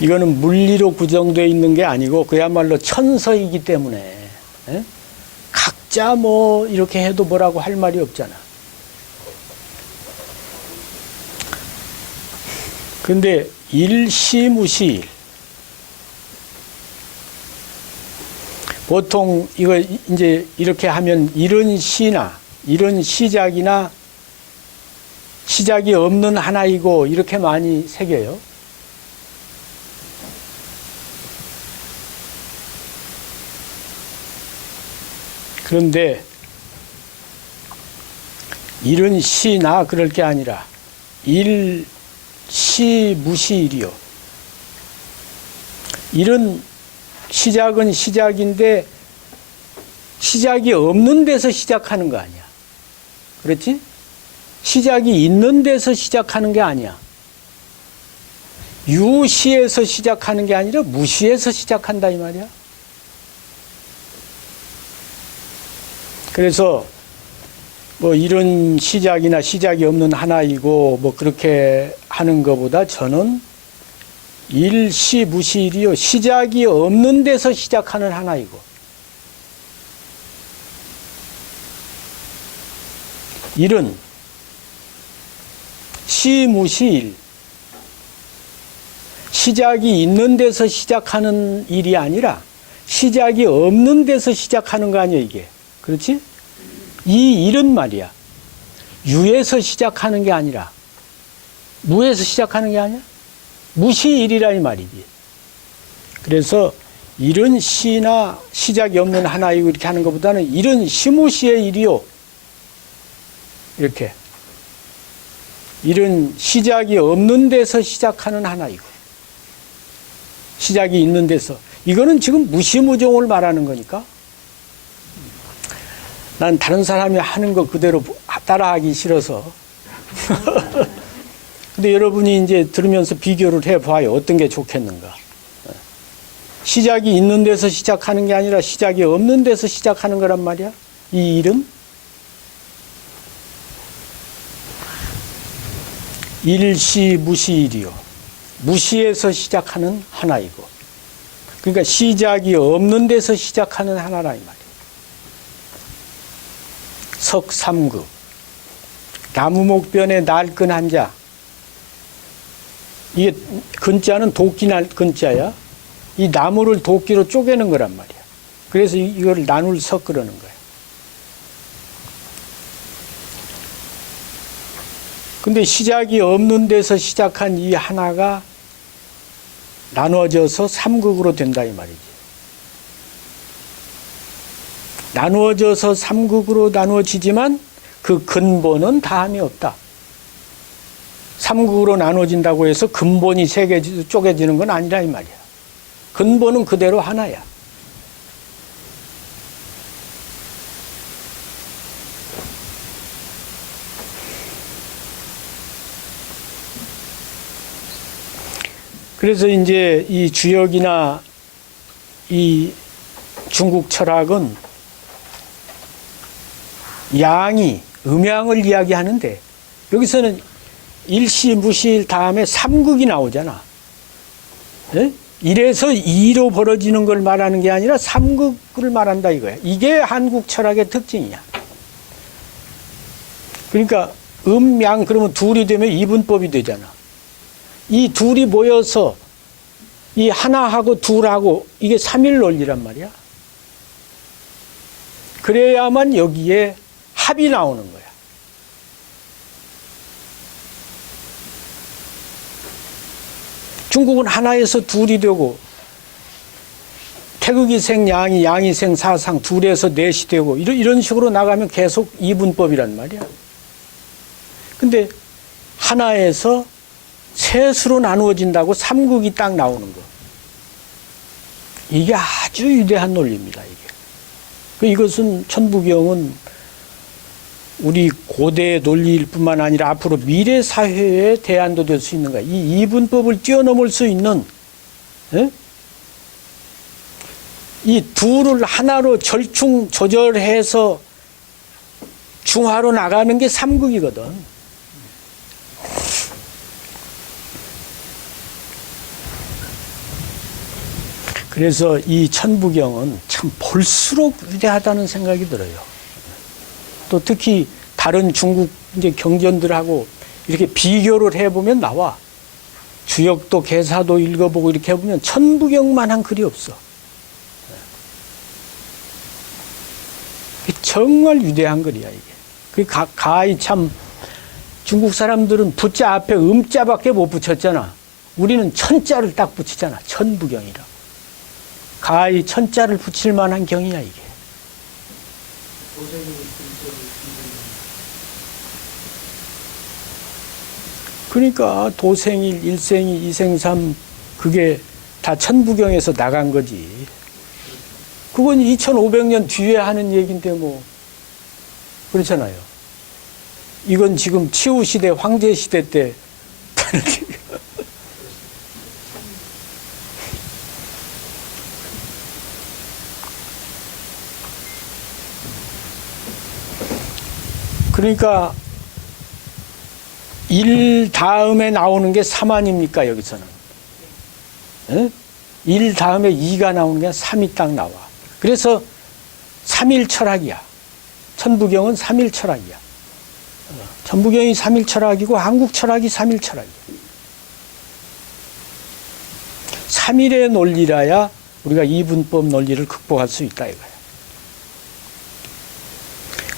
이거는 물리로 구성되어 있는 게 아니고 그야말로 천서이기 때문에 각자 뭐 이렇게 해도 뭐라고 할 말이 없잖아. 근데 일시무시일. 보통 이거 이제 이렇게 하면 이런 시나 이런 시작이나 시작이 없는 하나이고 이렇게 많이 새겨요. 그런데 이런 시나 그럴 게 아니라 일시무시일이요. 이런 시작은 시작인데 시작이 없는 데서 시작하는 거 아니야. 그렇지? 시작이 있는 데서 시작하는 게 아니야. 유시에서 시작하는 게 아니라 무시에서 시작한다 이 말이야. 그래서 뭐 이런 시작이나 시작이 없는 하나이고 뭐 그렇게 하는 것보다 저는 일시무시일이요. 시작이 없는 데서 시작하는 하나이고 일은 시무시일. 시작이 있는 데서 시작하는 일이 아니라 시작이 없는 데서 시작하는 거 아니야 이게. 그렇지? 이 일은 말이야. 유에서 시작하는 게 아니라 무에서 시작하는 게 아니야. 무시일이라 이 말이지. 그래서 일은 시나 시작이 없는 하나이고 이렇게 하는 것보다는 일은 시무시의 일이요. 이렇게. 일은 시작이 없는 데서 시작하는 하나이고 시작이 있는 데서. 이거는 지금 무시무종을 말하는 거니까. 난 다른 사람이 하는 거 그대로 따라하기 싫어서. 근데 여러분이 이제 들으면서 비교를 해봐요. 어떤 게 좋겠는가. 시작이 있는 데서 시작하는 게 아니라 시작이 없는 데서 시작하는 거란 말이야. 이 일은 일시무시일이요. 무시에서 시작하는 하나이고. 그러니까 시작이 없는 데서 시작하는 하나라 이 말이야. 석삼극. 나무목변에 날근 한자. 이게 근자는 도끼날 근자야. 이 나무를 도끼로 쪼개는 거란 말이야. 그래서 이걸 나눌석 그러는 거야. 근데 시작이 없는 데서 시작한 이 하나가 나누어져서 삼극으로 된다 이 말이지. 나누어져서 삼극으로 나누어지지만 그 근본은 다함이 없다. 삼극으로 나누어진다고 해서 근본이 세 개 쪼개지는 건 아니라 이 말이야. 근본은 그대로 하나야. 그래서 이제 이 주역이나 이 중국 철학은 양이 음양을 이야기하는데 여기서는 일시 무시일 다음에 삼극이 나오잖아. 예? 1에서 2로 벌어지는 걸 말하는 게 아니라 삼극을 말한다 이거야. 이게 한국 철학의 특징이야. 그러니까 음양 그러면 둘이 되면 이분법이 되잖아. 이 둘이 모여서 이 하나하고 둘하고 이게 삼일 논리란 말이야. 그래야만 여기에 합이 나오는 거야. 중국은 하나에서 둘이 되고 태극이 생 양이, 양이 생 사상, 둘에서 넷이 되고 이런 식으로 나가면 계속 이분법이란 말이야. 근데 하나에서 셋으로 나누어진다고 삼극이 딱 나오는 거. 이게 아주 위대한 논리입니다. 이게. 이것은 천부경은 우리 고대의 논리일 뿐만 아니라 앞으로 미래 사회의 대안도 될 수 있는 거야. 이 이분법을 뛰어넘을 수 있는, 에? 이 둘을 하나로 절충 조절해서 중화로 나가는 게 삼극이거든. 그래서 이 천부경은 참 볼수록 위대하다는 생각이 들어요. 또 특히 다른 중국 이제 경전들하고 이렇게 비교를 해보면 나와. 주역도 개사도 읽어보고 이렇게 해보면 천부경만한 글이 없어. 정말 위대한 글이야 이게. 그 가히 참 중국 사람들은 부자 앞에 음자밖에 못 붙였잖아. 우리는 천자를 딱 붙이잖아. 천부경이라. 가히 천자를 붙일 만한 경이야 이게. 그러니까 도생일, 일생이, 이생삼 그게 다 천부경에서 나간 거지. 그건 2500년 뒤에 하는 얘기인데 뭐 그렇잖아요. 이건 지금 치우시대, 황제시대 때 하는 얘기야. 그러니까 일 다음에 나오는 게 3 아닙니까 여기서는. 에? 일 다음에 2가 나오는 게 3이 딱 나와. 그래서 3일 철학이야. 천부경은 3일 철학이야. 천부경이 3일 철학이고 한국 철학이 3일 철학이야. 3일의 논리라야 우리가 이분법 논리를 극복할 수 있다 이거야.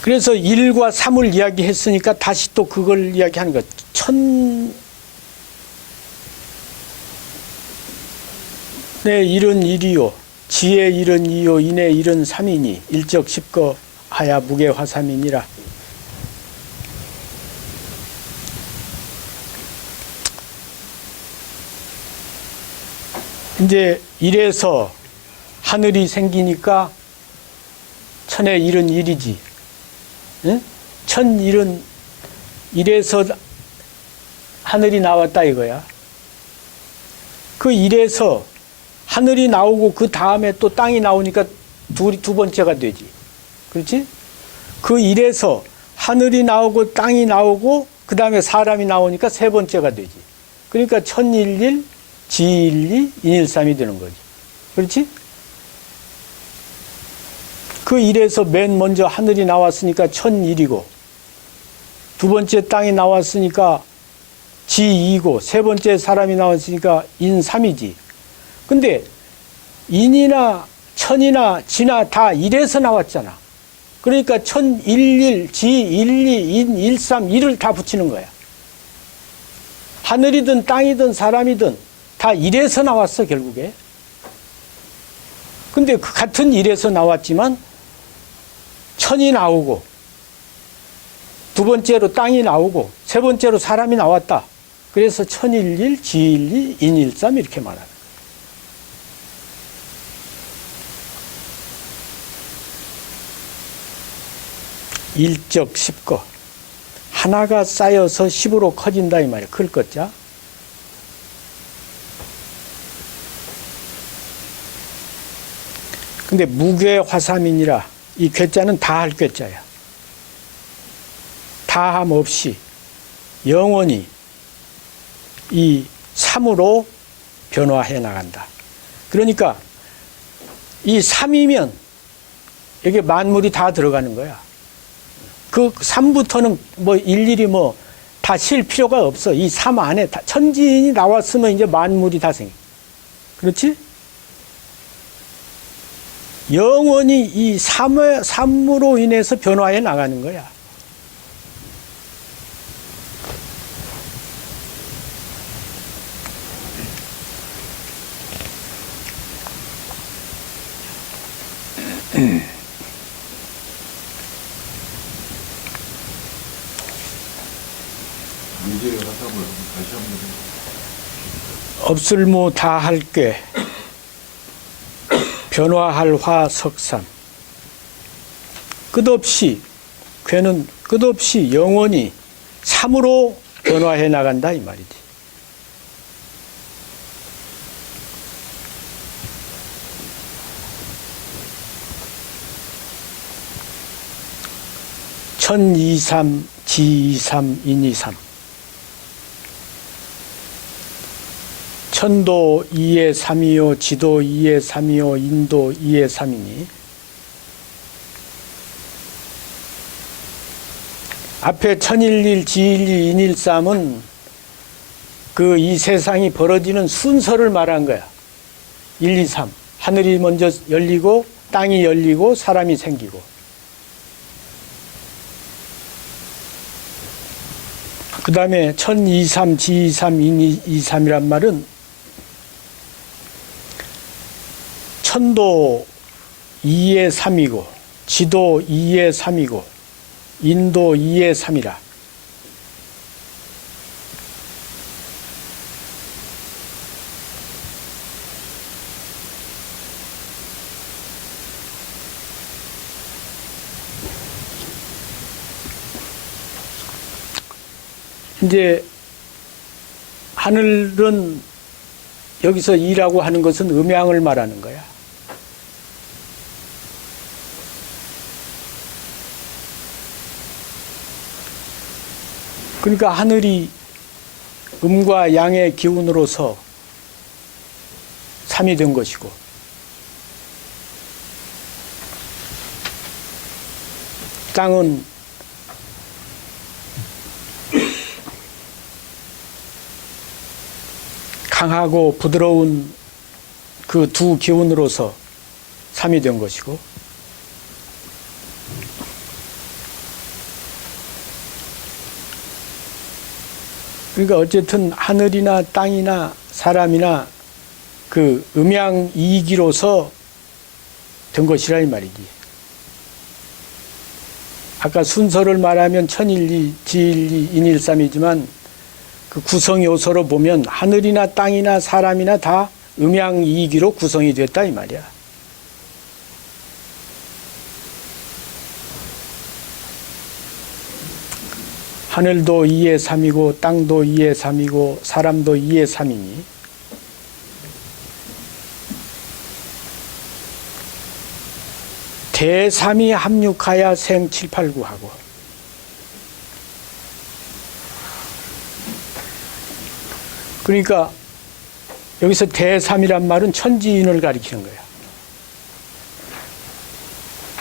그래서 1과 3을 이야기했으니까 다시 또 그걸 이야기하는 거야. 천의 일은 일이요. 지의 일은 이요. 인의 일은 삼이니. 일적 십거 하야 무게 화삼이니라. 이제 일에서 하늘이 생기니까 천의 일은 일이지. 응? 천일은 일에서 하늘이 나왔다 이거야. 그 일에서 하늘이 나오고 그 다음에 또 땅이 나오니까 두 번째가 되지. 그렇지? 그 일에서 하늘이 나오고 땅이 나오고 그 다음에 사람이 나오니까 세 번째가 되지. 그러니까 천일일, 지일이, 인일삼이 되는 거지. 그렇지? 그 일에서 맨 먼저 하늘이 나왔으니까 천일이고 두 번째 땅이 나왔으니까 지이고 세 번째 사람이 나왔으니까 인삼이지. 근데 인이나 천이나 지나 다 일에서 나왔잖아. 그러니까 천, 일일, 지, 일이, 인, 일삼, 일을 다 붙이는 거야. 하늘이든 땅이든 사람이든 다 일에서 나왔어, 결국에. 근데 그 같은 일에서 나왔지만 천이 나오고 두 번째로 땅이 나오고 세 번째로 사람이 나왔다. 그래서 천일일, 지일이, 인일삼 이렇게 말하는 거예요. 일적 십거. 하나가 쌓여서 10으로 커진다 이 말이에요. 클 것자. 근데 무괴 화삼이니라. 이 괴자는 다할 괴자야. 다함 없이 영원히 이 삼으로 변화해 나간다. 그러니까 이 삼이면 여기 만물이 다 들어가는 거야. 그 삼부터는 뭐 일일이 뭐 다 실 필요가 없어. 이 삼 안에 다 천지인이 나왔으면 이제 만물이 다 생겨. 그렇지? 영원히 이 삼으로 인해서 변화해 나가는 거야. 문제의 화답을 다시 한번 없을무 다할 꾀 변화할 화 석삼. 끝없이 괴는 끝없이 영원히 삼으로 변화해 나간다 이 말이지. 천이삼, 지이삼, 인이삼. 천도 2의 3이요, 지도 2의 3이요, 인도 2의 3이니 앞에 천일일, 지일이, 인일삼은 그 이 세상이 벌어지는 순서를 말한 거야. 1, 2, 3. 하늘이 먼저 열리고 땅이 열리고 사람이 생기고. 그 다음에 천, 2, 3, 지, 2, 3, 인, 2, 3이란 말은 천도 2의 3이고 지도 2의 3이고 인도 2의 3이라. 이제 하늘은 여기서 이라고 하는 것은 음양을 말하는 거야. 그러니까 하늘이 음과 양의 기운으로서 삼이 된 것이고 땅은 강하고 부드러운 그 두 기운으로서 삼이 된 것이고 그러니까 어쨌든 하늘이나 땅이나 사람이나 그 음양 이기로서 된 것이라 이 말이지. 아까 순서를 말하면 천일이, 지일이, 인일삼이지만 그 구성 요소로 보면 하늘이나 땅이나 사람이나 다 음양 이기로 구성이 됐다 이 말이야. 하늘도 2의 3이고 땅도 2의 3이고 사람도 2의 3이니 대삼이 합육하여 생 7, 8, 9하고 그러니까 여기서 대삼이란 말은 천지인을 가리키는 거야.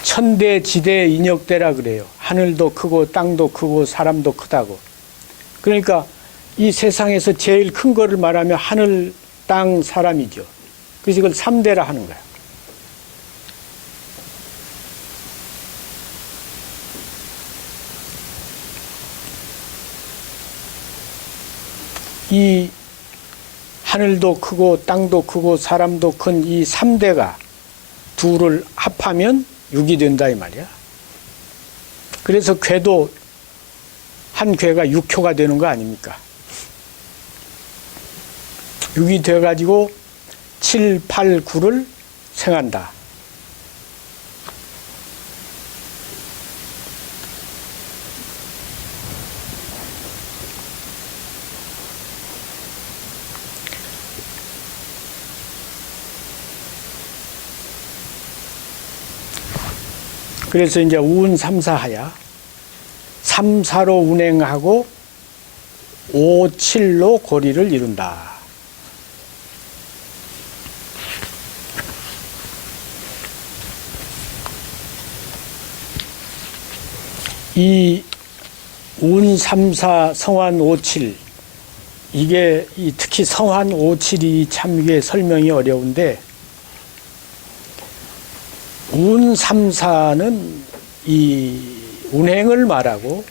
천대, 지대, 인역대라 그래요. 하늘도 크고 땅도 크고 사람도 크다고. 그러니까 이 세상에서 제일 큰 거를 말하면 하늘, 땅, 사람이죠. 그래서 이걸 3대라 하는 거야. 이 하늘도 크고 땅도 크고 사람도 큰 이 3대가 둘을 합하면 6이 된다 이 말이야. 그래서 괴도 한 괴가 6효가 되는 거 아닙니까? 6이 돼가지고 7, 8, 9를 생한다. 그래서 이제 운 3사하야 3, 4로 운행하고 5, 7로 고리를 이룬다. 이 운 3, 4, 성환 5, 7 이게 특히 성환 5, 7이 참 이게 설명이 어려운데 운 3, 4는 이 운행을 말하고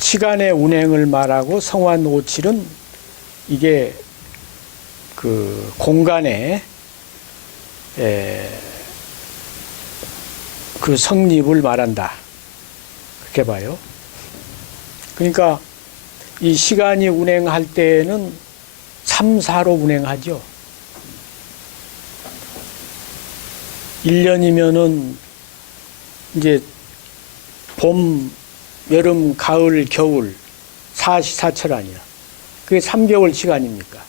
시간의 운행을 말하고 성환 5, 7은 이게 그 공간의 그 성립을 말한다. 그렇게 봐요. 그러니까 이 시간이 운행할 때는 3, 4로 운행하죠. 1년이면은 이제 봄, 여름, 가을, 겨울, 사시사철 아니야. 그게 3개월 시간입니까?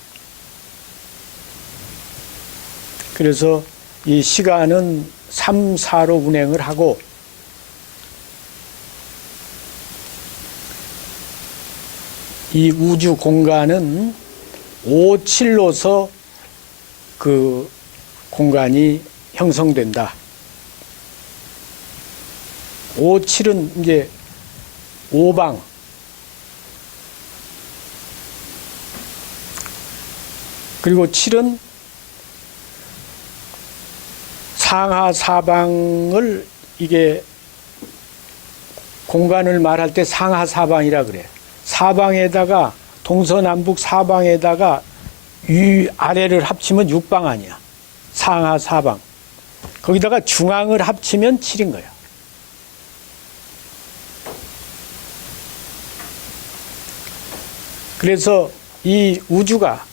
그래서 이 시간은 3, 4로 운행을 하고 이 우주 공간은 5, 7로서 그 공간이 형성된다. 5, 7은 이제 5방. 그리고 7은 상하 사방을 이게 공간을 말할 때 상하 사방이라 그래. 사방에다가 동서남북 사방에다가 위 아래를 합치면 6방 아니야. 상하 사방. 거기다가 중앙을 합치면 7인 거야. 그래서 이 우주가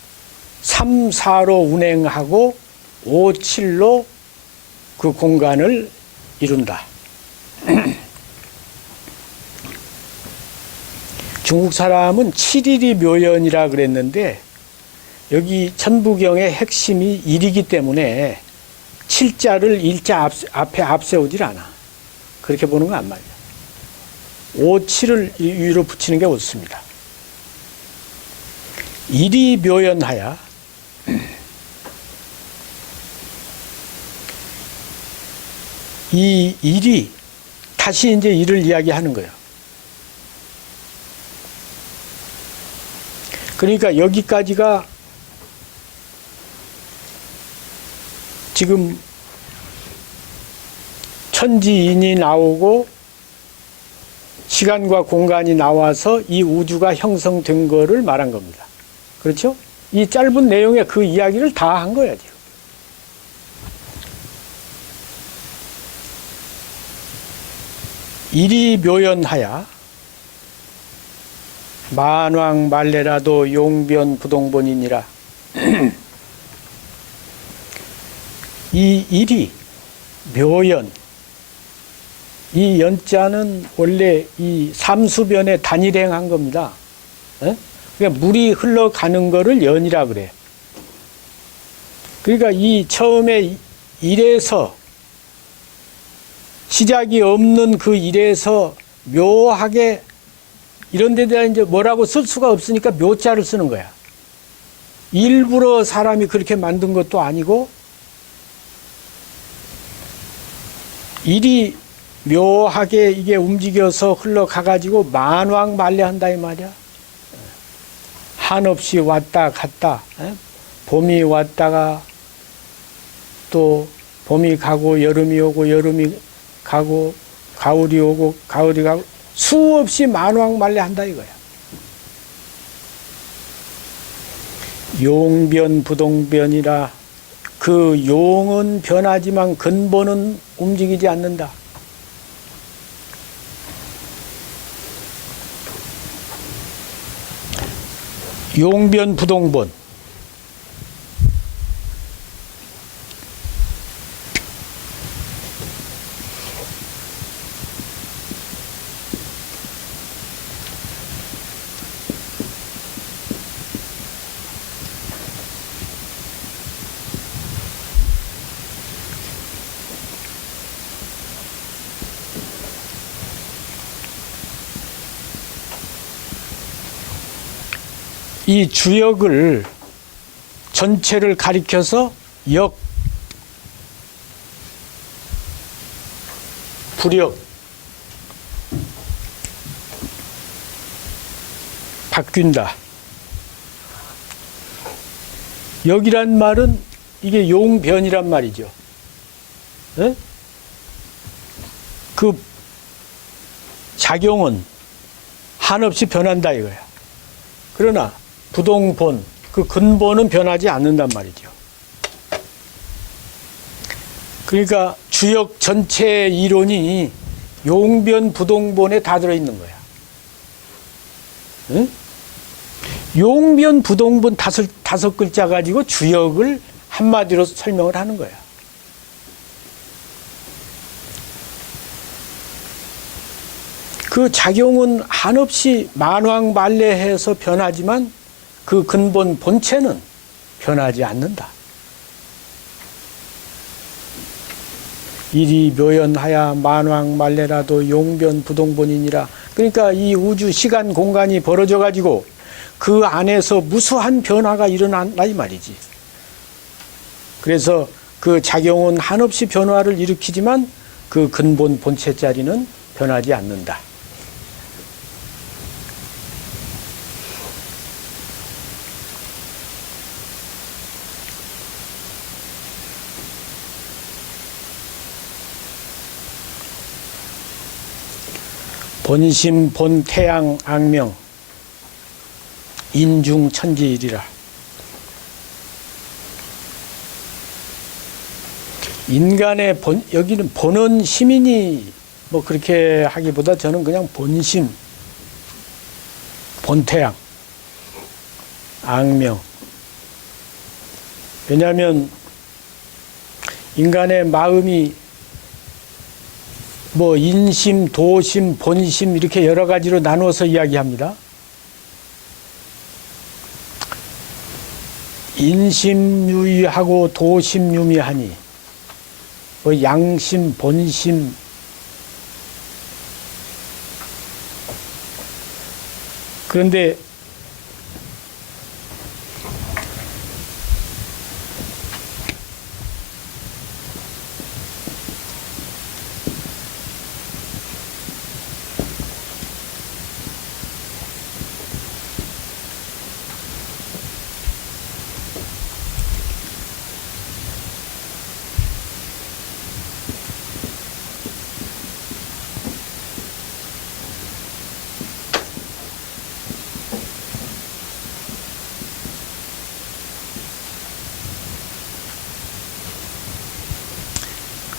3, 4로 운행하고 5, 7로 그 공간을 이룬다. 중국 사람은 7일이 묘연이라 그랬는데 여기 천부경의 핵심이 1이기 때문에 7자를 1자 앞에 앞세우질 않아. 그렇게 보는 건 안 맞아요. 5, 7을 위로 붙이는 게 옳습니다. 1이 묘연하야 이 1이 다시 이제 1을 이야기하는 거예요. 그러니까 여기까지가 지금 천지인이 나오고 시간과 공간이 나와서 이 우주가 형성된 거를 말한 겁니다. 그렇죠? 이 짧은 내용에 그 이야기를 다 한 거야, 지금. 일이 묘연하야 만왕 말레라도 용변 부동본이니라. 이 일이 묘연, 이 연자는 원래 이 삼수변에 단일행한 겁니다. 그러니까 물이 흘러가는 거를 연이라 그래. 그러니까 이 처음에 일에서 시작이 없는 그 일에서 묘하게 이런 데다 이제 뭐라고 쓸 수가 없으니까 묘자를 쓰는 거야. 일부러 사람이 그렇게 만든 것도 아니고 일이 묘하게 이게 움직여서 흘러가가지고 만왕 말레한다 이 말이야. 한없이 왔다 갔다 봄이 왔다가 또 봄이 가고 여름이 오고 여름이 가고 가을이 오고 가을이 가고 수없이 만왕만래한다 이거야. 용변부동변이라 그 용은 변하지만 근본은 움직이지 않는다. 용변부동본. 이 주역을 전체를 가리켜서 역, 부력, 바뀐다. 역이란 말은 이게 용변이란 말이죠. 에? 그 작용은 한없이 변한다 이거야. 그러나 부동본, 그 근본은 변하지 않는단 말이죠. 그러니까 주역 전체의 이론이 용변 부동본에 다 들어있는 거야. 응? 용변 부동본 다섯 글자 가지고 주역을 한마디로 설명을 하는 거야. 그 작용은 한없이 만왕만래해서 변하지만 그 근본 본체는 변하지 않는다. 일이 묘연하야 만왕만래라도 용변부동본이니라. 그러니까 이 우주 시간 공간이 벌어져 가지고 그 안에서 무수한 변화가 일어난다 이 말이지. 그래서 그 작용은 한없이 변화를 일으키지만 그 근본 본체 자리는 변하지 않는다. 본심 본태양 악명 인중 천지일이라. 인간의 여기는 본은 시민이 뭐 그렇게 하기보다 저는 그냥 본심, 본태양, 악명. 왜냐하면 인간의 마음이 뭐 인심, 도심, 본심 이렇게 여러 가지로 나누어서 이야기합니다. 인심유의하고 도심유미하니 뭐 양심, 본심 그런데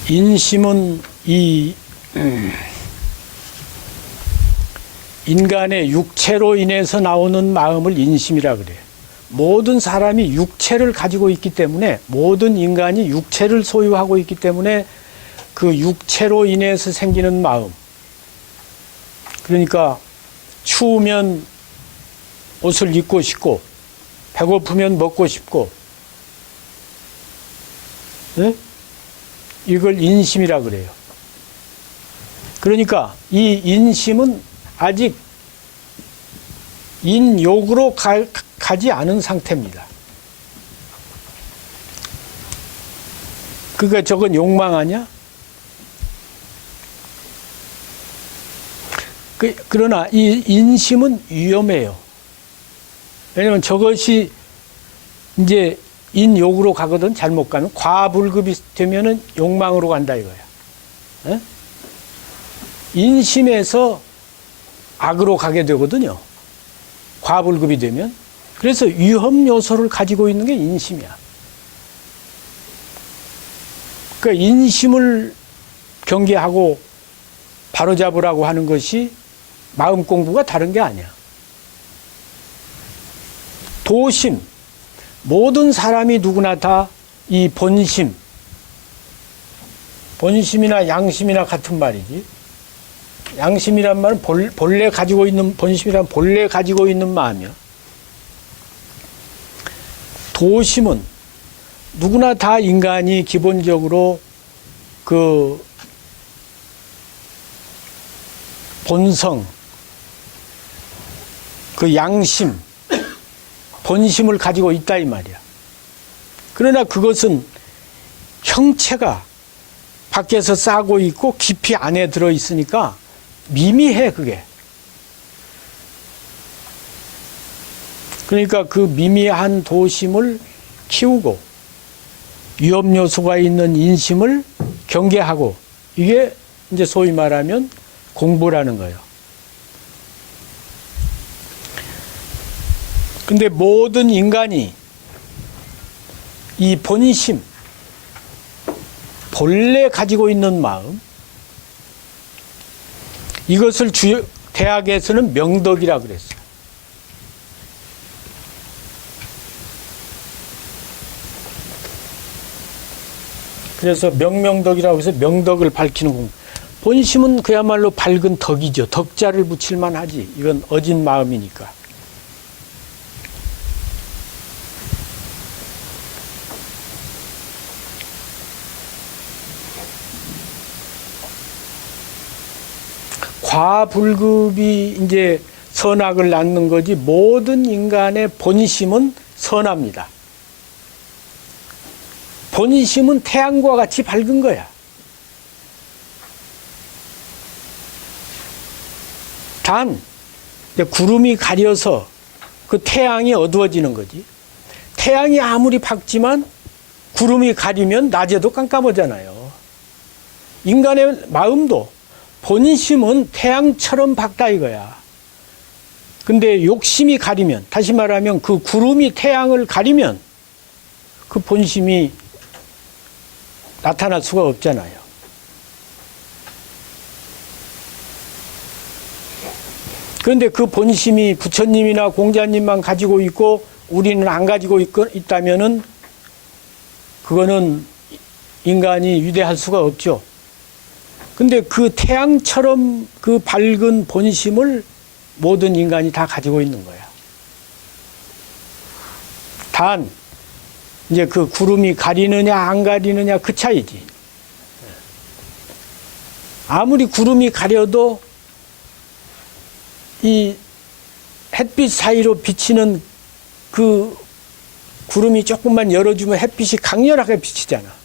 인심은 이 인간의 육체로 인해서 나오는 마음을 인심이라 그래요. 모든 사람이 육체를 가지고 있기 때문에 모든 인간이 육체를 소유하고 있기 때문에 그 육체로 인해서 생기는 마음. 그러니까 추우면 옷을 입고 싶고 배고프면 먹고 싶고 네? 이걸 인심이라 그래요. 그러니까 이 인심은 아직 인욕으로 가지 않은 상태입니다. 그러니까 저건 욕망 아니야? 그러나 이 인심은 위험해요. 왜냐하면 저것이 이제 인욕으로 가거든. 잘못 가면 과불급이 되면은 욕망으로 간다 이거야. 에? 인심에서 악으로 가게 되거든요. 과불급이 되면. 그래서 위험 요소를 가지고 있는 게 인심이야. 그러니까 인심을 경계하고 바로잡으라고 하는 것이 마음 공부가 다른 게 아니야. 도심, 모든 사람이 누구나 다 이 본심, 본심이나 양심이나 같은 말이지. 양심이란 말은 본래 가지고 있는, 본심이란 본래 가지고 있는 마음이야. 도심은 누구나 다 인간이 기본적으로 그 본성, 그 양심, 본심을 가지고 있다 이 말이야. 그러나 그것은 형체가 밖에서 싸고 있고 깊이 안에 들어 있으니까 미미해 그게. 그러니까 그 미미한 도심을 키우고 위험 요소가 있는 인심을 경계하고, 이게 이제 소위 말하면 공부라는 거예요. 근데 모든 인간이 이 본심, 본래 가지고 있는 마음, 이것을 대학에서는 명덕이라 그랬어요. 그래서 명명덕이라고 해서 명덕을 밝히는 공부. 본심은 그야말로 밝은 덕이죠. 덕자를 붙일만 하지. 이건 어진 마음이니까. 과불급이 이제 선악을 낳는 거지, 모든 인간의 본심은 선합니다. 본심은 태양과 같이 밝은 거야. 단 구름이 가려서 그 태양이 어두워지는 거지. 태양이 아무리 밝지만 구름이 가리면 낮에도 깜깜하잖아요. 인간의 마음도 본심은 태양처럼 밝다 이거야. 근데 욕심이 가리면, 다시 말하면 그 구름이 태양을 가리면 그 본심이 나타날 수가 없잖아요. 그런데 그 본심이 부처님이나 공자님만 가지고 있고 우리는 안 가지고 있다면은 그거는 인간이 위대할 수가 없죠. 근데 그 태양처럼 그 밝은 본심을 모든 인간이 다 가지고 있는 거야. 단 이제 그 구름이 가리느냐 안 가리느냐 그 차이지. 아무리 구름이 가려도 이 햇빛 사이로 비치는 그 구름이 조금만 열어주면 햇빛이 강렬하게 비치잖아.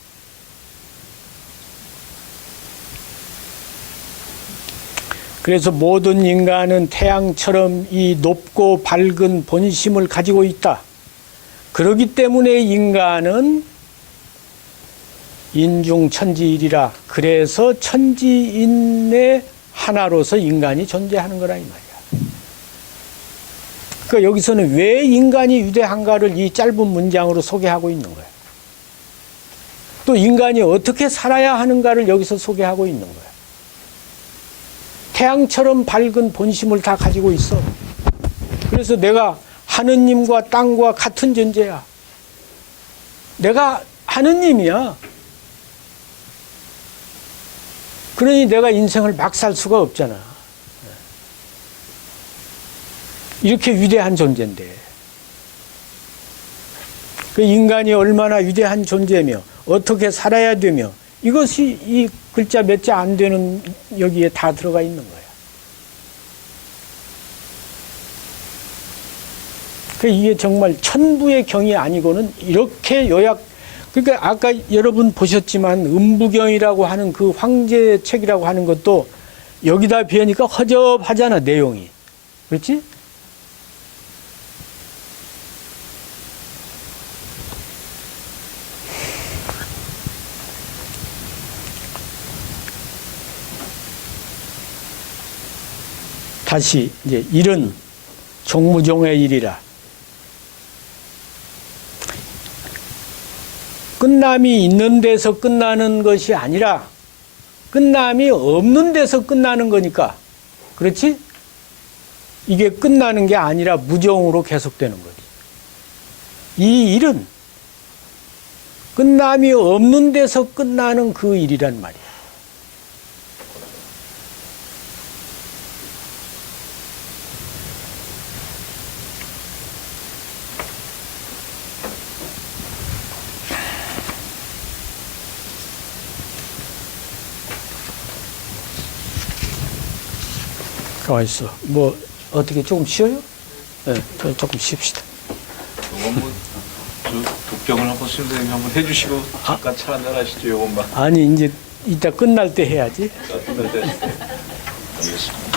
그래서 모든 인간은 태양처럼 이 높고 밝은 본심을 가지고 있다. 그렇기 때문에 인간은 인중천지일이라. 그래서 천지인의 하나로서 인간이 존재하는 거라 이 말이야. 그러니까 여기서는 왜 인간이 위대한가를 이 짧은 문장으로 소개하고 있는 거야. 또 인간이 어떻게 살아야 하는가를 여기서 소개하고 있는 거야. 태양처럼 밝은 본심을 다 가지고 있어. 그래서 내가 하느님과 땅과 같은 존재야. 내가 하느님이야. 그러니 내가 인생을 막 살 수가 없잖아. 이렇게 위대한 존재인데. 그 인간이 얼마나 위대한 존재며 어떻게 살아야 되며 이것이 이 글자 몇 자 안 되는 여기에 다 들어가 있는 거야. 이게 정말 천부의 경이 아니고는 이렇게 요약, 그러니까 아까 여러분 보셨지만 음부경이라고 하는 그 황제 책이라고 하는 것도 여기다 비하니까 허접하잖아, 내용이. 그렇지? 다시 이제 일은 종무종의 일이라. 끝남이 있는 데서 끝나는 것이 아니라 끝남이 없는 데서 끝나는 거니까. 그렇지? 이게 끝나는 게 아니라 무정으로 계속되는 거지. 이 일은 끝남이 없는 데서 끝나는 그 일이란 말이야. 가만 있어. 뭐 어떻게 조금 쉬어요? 네, 조금 쉽시다. 요건 뭐, 독경을 한번 선생님이 한번 해주시고 잠깐 차 한잔 하시죠, 요것만. 아니 이제 이따 끝날 때 해야지. 자, 알겠습니다.